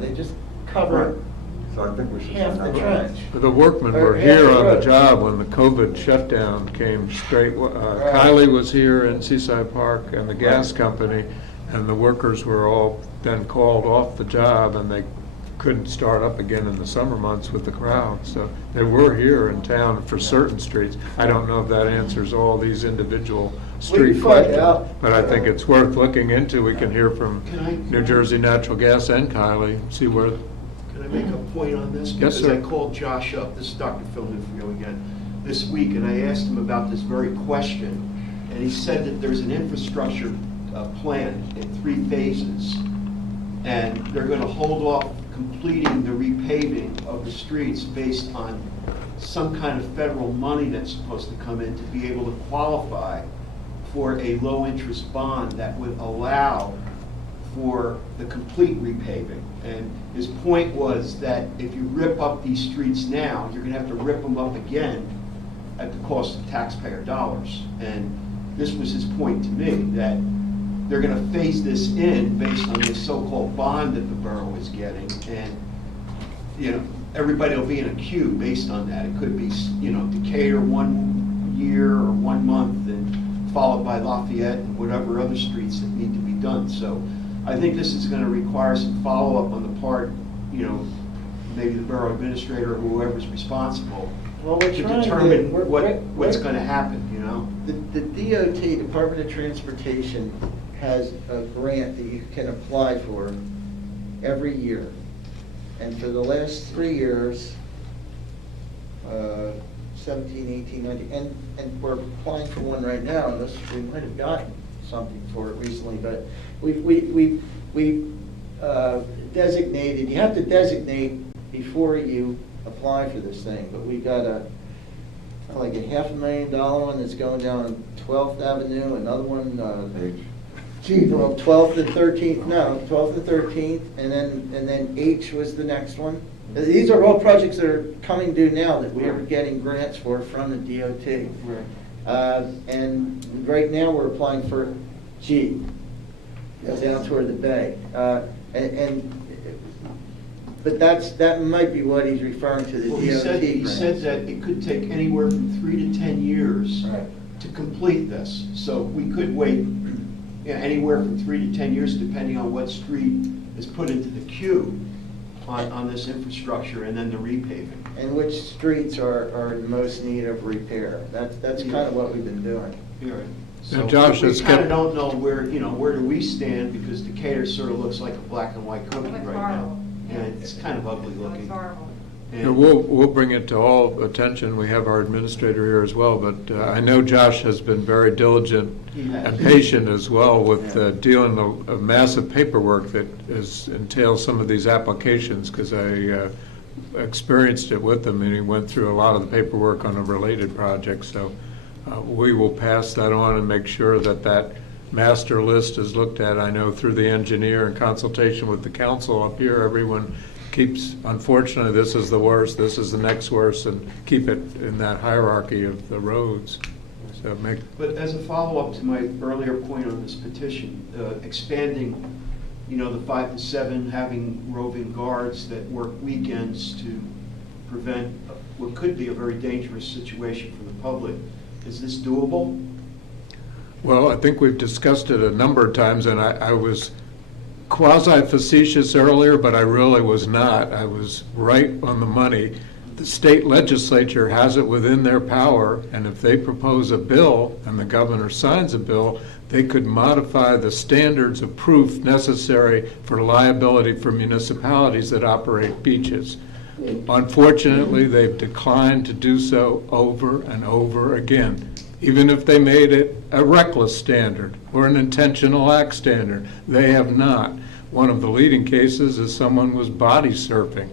they just covered So I think we should. half the trench. The workmen were here on the job when the COVID shutdown came straight. Kylie was here in Seaside Park and the gas company, and the workers were all then called off the job, and they couldn't start up again in the summer months with the crowd. So they were here in town for certain streets. I don't know if that answers all these individual street questions, but I think it's worth looking into. We can hear from New Jersey Natural Gas and Kylie, see where Can I make a point on this? Yes, sir. Because I called Josh up, this is Dr. Phil Newfield again, this week, and I asked him about this very question, and he said that there's an infrastructure plan in 3 phases, and they're going to hold off completing the repaving of the streets based on some kind of federal money that's supposed to come in to be able to qualify for a low-interest bond that would allow for the complete repaving. And his point was that if you rip up these streets now, you're gonna have to rip them up again at the cost of taxpayer dollars. And this was his point to me, that they're gonna phase this in based on this so-called bond that the borough is getting. And, you know, everybody will be in a queue based on that. It could be, you know, Decatur 1 year or 1 month, and followed by Lafayette and whatever other streets that need to be done. So I think this is going to require some follow-up on the part, you know, maybe the borough administrator or whoever's responsible Well, we're to trying to- determine we're- what's going to happen, you know? The DOT, Department of Transportation, has a grant that you can apply for every year. And for the last 3 years, 17, 18, 19, and we're applying for one right now, and we might have gotten something for it recently, but we designated, you have to designate before you apply for this thing, but we got like a $500,000 one that's going down 12th Avenue, another one, 12th and 13th, no, 12th and 13th, and then H was the next one. These are all projects that are coming due now that we are getting grants for from the DOT. And right now, we're applying for G, down toward the bay. But that might be what he's referring to, the Well, DOT he said grants. that it could take anywhere from 3 to 10 years to complete this. So we could wait, you know, anywhere from 3 to 10 years, depending on what street is put into the queue on this infrastructure, and then the repaving. And which streets are in most need of repair. That's kind of what we've been doing. You're right. Now, So Josh, we let's kind of get- don't know where, you know, where do we stand, because Decatur sort of looks like a black and white cookie Looks right now. horrible. And it's kind of ugly It's looking. horrible. Yeah, we'll bring it to all attention. We have our administrator here as well, but I know Josh has been very diligent He has. and patient as well with dealing with a massive paperwork that entails some of these applications, because I experienced it with him, and he went through a lot of the paperwork on a related project. So we will pass that on and make sure that master list is looked at. I know through the engineer in consultation with the council up here, everyone keeps, unfortunately, this is the worst, this is the next worst, and keep it in that hierarchy of the roads. So But as a follow-up to my earlier point on this petition, expanding, you know, the 5 to 7, having roving guards that work weekends to prevent what could be a very dangerous situation for the public, is this doable? Well, I think we've discussed it a number of times, and I was quasi-facetious earlier, but I really was not. I was right on the money. The state legislature has it within their power, and if they propose a bill and the governor signs a bill, they could modify the standards of proof necessary for liability for municipalities that operate beaches. Unfortunately, they've declined to do so over and over again. Even if they made it a reckless standard or an intentional act standard, they have not. One of the leading cases is someone was body surfing,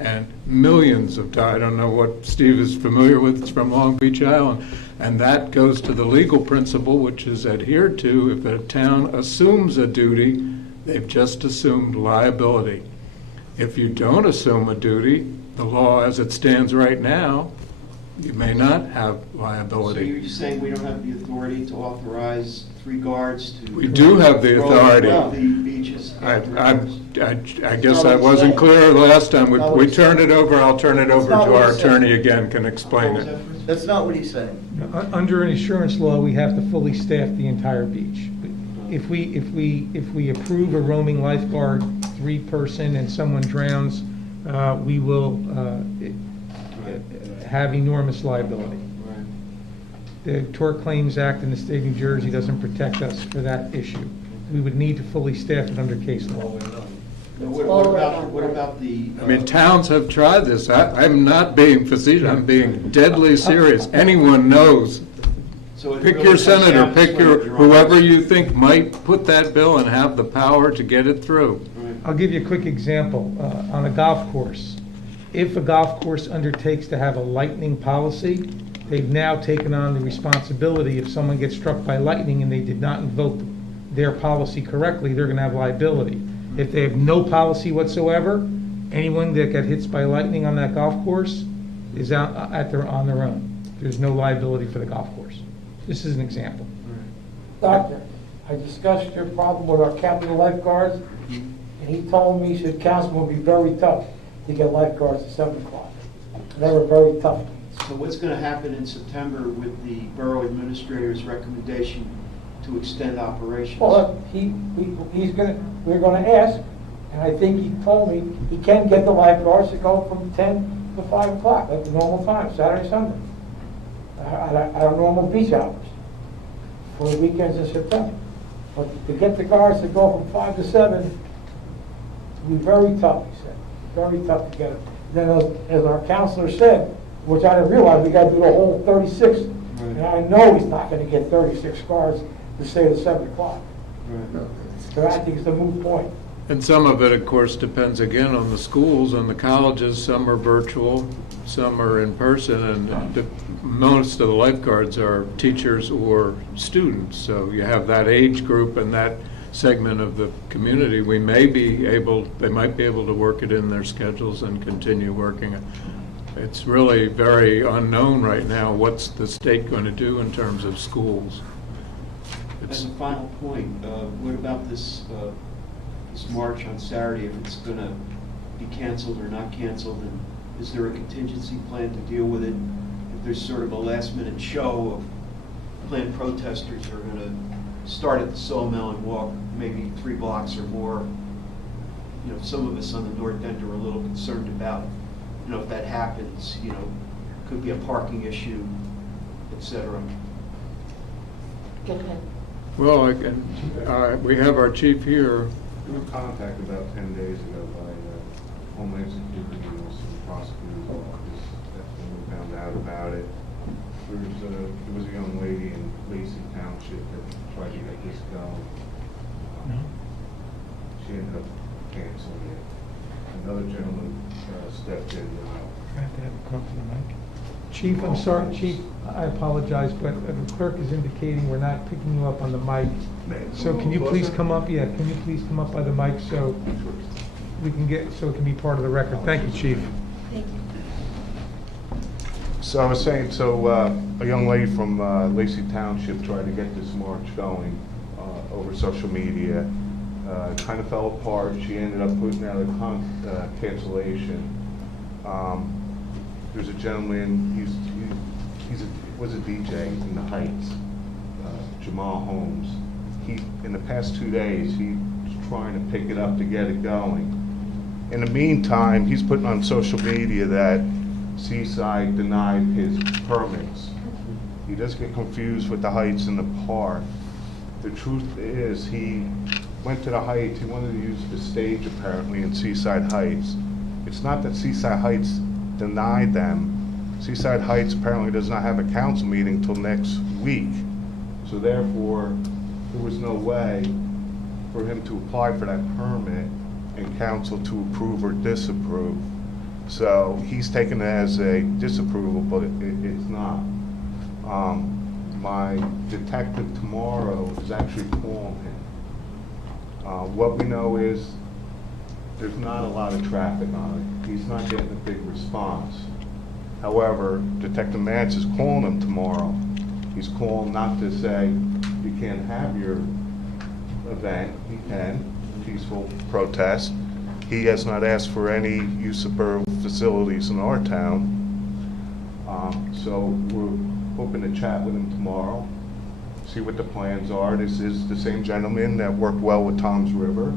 and millions have died. I don't know what Steve is familiar with, it's from Long Beach Island. And that goes to the legal principle, which is adhered to. If a town assumes a duty, they've just assumed liability. If you don't assume a duty, the law as it stands right now, you may not have So liability. you're saying we don't have the authority to authorize 3 guards to... We do have the authority. The beaches. I guess I wasn't clear the last time. We turned it over, I'll turn it over to our attorney again, can explain it. That's not what he's saying. Under an insurance law, we have to fully staff the entire beach. If we approve a roaming lifeguard 3-person and someone drowns, we will have enormous liability. The Tort Claims Act in the state of New Jersey doesn't protect us for that issue. We would need to fully staff it under case law. What about the? I mean, towns have tried this. I'm not being facetious, I'm being deadly serious. Anyone knows. So it Pick really your comes senator, down to pick swing of your whoever arms. you think might put that bill and have the power to get it through. I'll give you a quick example. On a golf course, if a golf course undertakes to have a lightning policy, they've now taken on the responsibility if someone gets struck by lightning and they did not invoke their policy correctly, they're gonna have liability. If they have no policy whatsoever, anyone that got hit by lightning on that golf course is out on their own. There's no liability for the golf course. This is an example. Doctor, I discussed your problem with our captain lifeguards, and he told me, he said, Councilman, would be very tough to get lifeguards at 7 o'clock. They were very tough. So what's going to happen in September with the borough administrator's recommendation to extend operations? Well, we're gonna ask, and I think he told me he can get the lifeguards to go from 10 to 5 o'clock, at the normal time, Saturday, Sunday. At our normal beach hours, for the weekends in September. But to get the guards to go from 5 to 7, it'll be very tough, he said, very tough to get it. Then as our counselor said, which I didn't realize, we gotta do the whole 36, and I know he's not gonna get 36 guards to stay at 7 o'clock. So I think it's a moot point. And some of it, of course, depends again on the schools and the colleges. Some are virtual, some are in person, and most of the lifeguards are teachers or students. So you have that age group and that segment of the community. They might be able to work it in their schedules and continue working it. It's really very unknown right now. What's the state going to do in terms of schools? As a final point, what about this march on Saturday, if it's going to be canceled or not canceled, and is there a contingency plan to deal with it? If there's sort of a last-minute show of planned protesters who are going to start at the Sawmill and walk maybe 3 blocks or more, you know, some of us on the north end are a little concerned about, you know, if that happens, you know, could be a parking issue, et cetera. Go ahead. Well, we have our chief here. We were contacted about 10 days ago by Homeland Security and some prosecutors' office when we found out about it. There was a young lady in Lacey Township that tried to get this going. She ended up canceling it. Another gentleman stepped in. Chief, I'm sorry, Chief, I apologize, but the clerk is indicating we're not picking you up on the mic. So can you please come up? Yeah, can you please come up by the mic so we can so it can be part of the record? Thank you, Chief. Thank you. So I was saying, a young lady from Lacey Township tried to get this march going over social media. Kind of fell apart. She ended up putting out a cancellation. There's a gentleman, he was a DJ in the Heights, Jamal Holmes. In the past 2 days, he's trying to pick it up to get it going. In the meantime, he's putting on social media that Seaside denied his permits. He does get confused with the Heights and the park. The truth is, he went to the Heights, he wanted to use the stage apparently in Seaside Heights. It's not that Seaside Heights denied them. Seaside Heights apparently does not have a council meeting until next week. So therefore, there was no way for him to apply for that permit and council to approve or disapprove. So he's taken it as a disapproval, but it's not. My detective tomorrow is actually calling him. What we know is there's not a lot of traffic on it. He's not getting a big response. However, Detective Mance is calling him tomorrow. He's calling not to say you can't have your event. He can, peaceful protest. He has not asked for any use of borough facilities in our town. So we're hoping to chat with him tomorrow, see what the plans are. This is the same gentleman that worked well with Tom's River.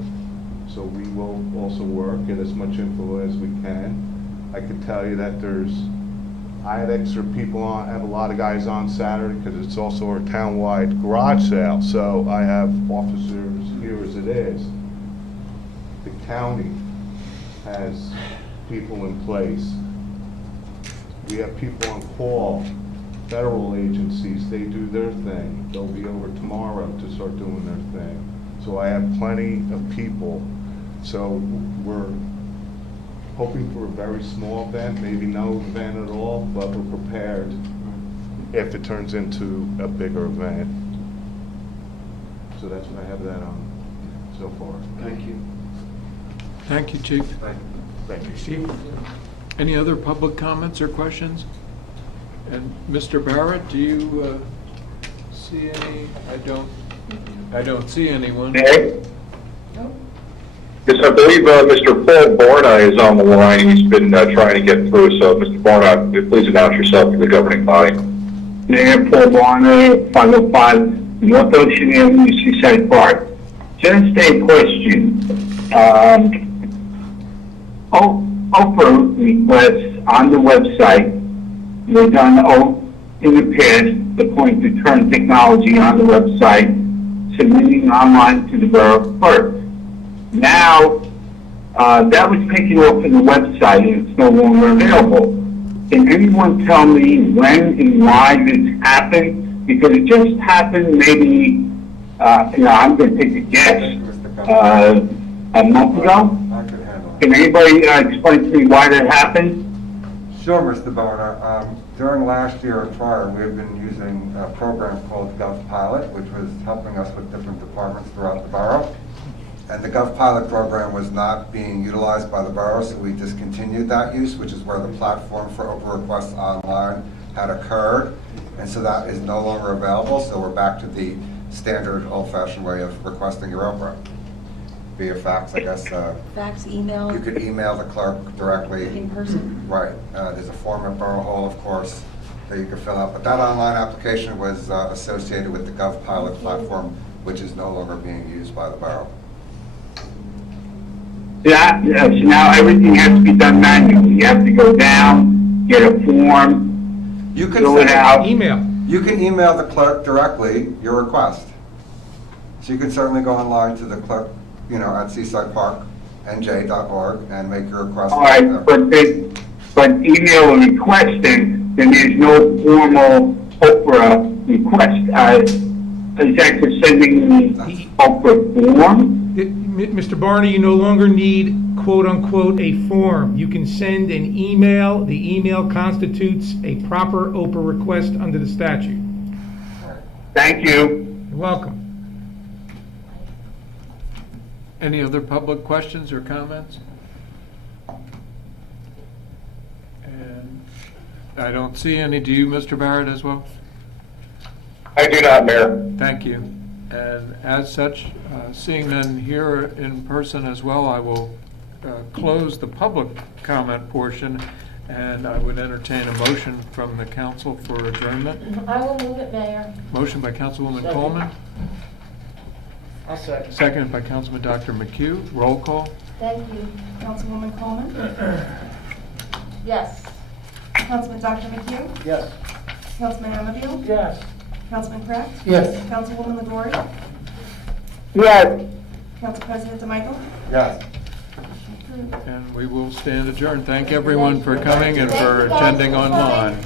So we will also work, get as much info as we can. I can tell you that I had extra people on, I have a lot of guys on Saturday because it's also our town-wide garage sale. So I have officers here as it is. The county has people in place. We have people on call, federal agencies, they do their thing. They'll be over tomorrow to start doing their thing. So I have plenty of people. So we're hoping for a very small event, maybe no event at all, but we're prepared if it turns into a bigger event. So that's what I have that on so far. Thank you. Thank you, Chief. Thank you. Chief, any other public comments or questions? And Mr. Barrett, do you see any? I don't see anyone. Yes, I believe Mr. Paul Borna is on the line. He's been trying to get through. So, Mr. Borna, please announce yourself to the governing body. Mayor Paul Barner, 505 North Ocean Avenue, Seaside Park. Just a question. Oprah requests on the website were done in the past to point to current technology on the website, submitting online to the borough clerk. Now, that was taken off of the website and it's no longer available. Can anyone tell me when and why this happened? Because it just happened maybe, I'm going to take a guess, a month ago. I could handle it. Can anybody explain to me why that happened? Sure, Mr. Boner. During last year and prior, we've been using a program called GovPilot, which was helping us with different departments throughout the borough. And the GovPilot program was not being utilized by the borough, so we discontinued that use, which is where the platform for open requests online had occurred. And so that is no longer available, so we're back to the standard old-fashioned way of requesting your Oprah. Via fax, I guess. Fax, email. You could email the clerk directly. In person. Right. There's a form at Borough Hall, of course, that you can fill out. But that online application was associated with the GovPilot platform, which is no longer being used by the borough. So now everything has to be done manually. You have to go down, get a form, You can fill it out. Email. You can email the clerk directly your request. So you can certainly go online to the clerk, at seasideparknj.org and make your request. All right, but email a request, then there's no formal Oprah request. Is that for sending the Oprah form? Mr. Barney, you no longer need quote-unquote a form. You can send an email. The email constitutes a proper Oprah request under the statute. Thank you. You're welcome. Any other public questions or comments? And I don't see any. Do you, Mr. Barrett, as well? I do not, Mayor. Thank you. And as such, seeing none here in person as well, I will close the public comment portion, and I would entertain a motion from the council for adjournment. I will move it, Mayor. Motion by Councilwoman Coleman, I'll second. seconded by Councilman Dr. McHugh. Roll call. Thank you. Councilwoman Coleman. Yes. Councilman Dr. McHugh. Yes. Councilman Amadou. Yes. Councilman Kraft. Yes. Councilwoman LaGore. Yes. Council President DeMichael. Yes. And we will stand adjourned. Thank everyone for coming and for attending online.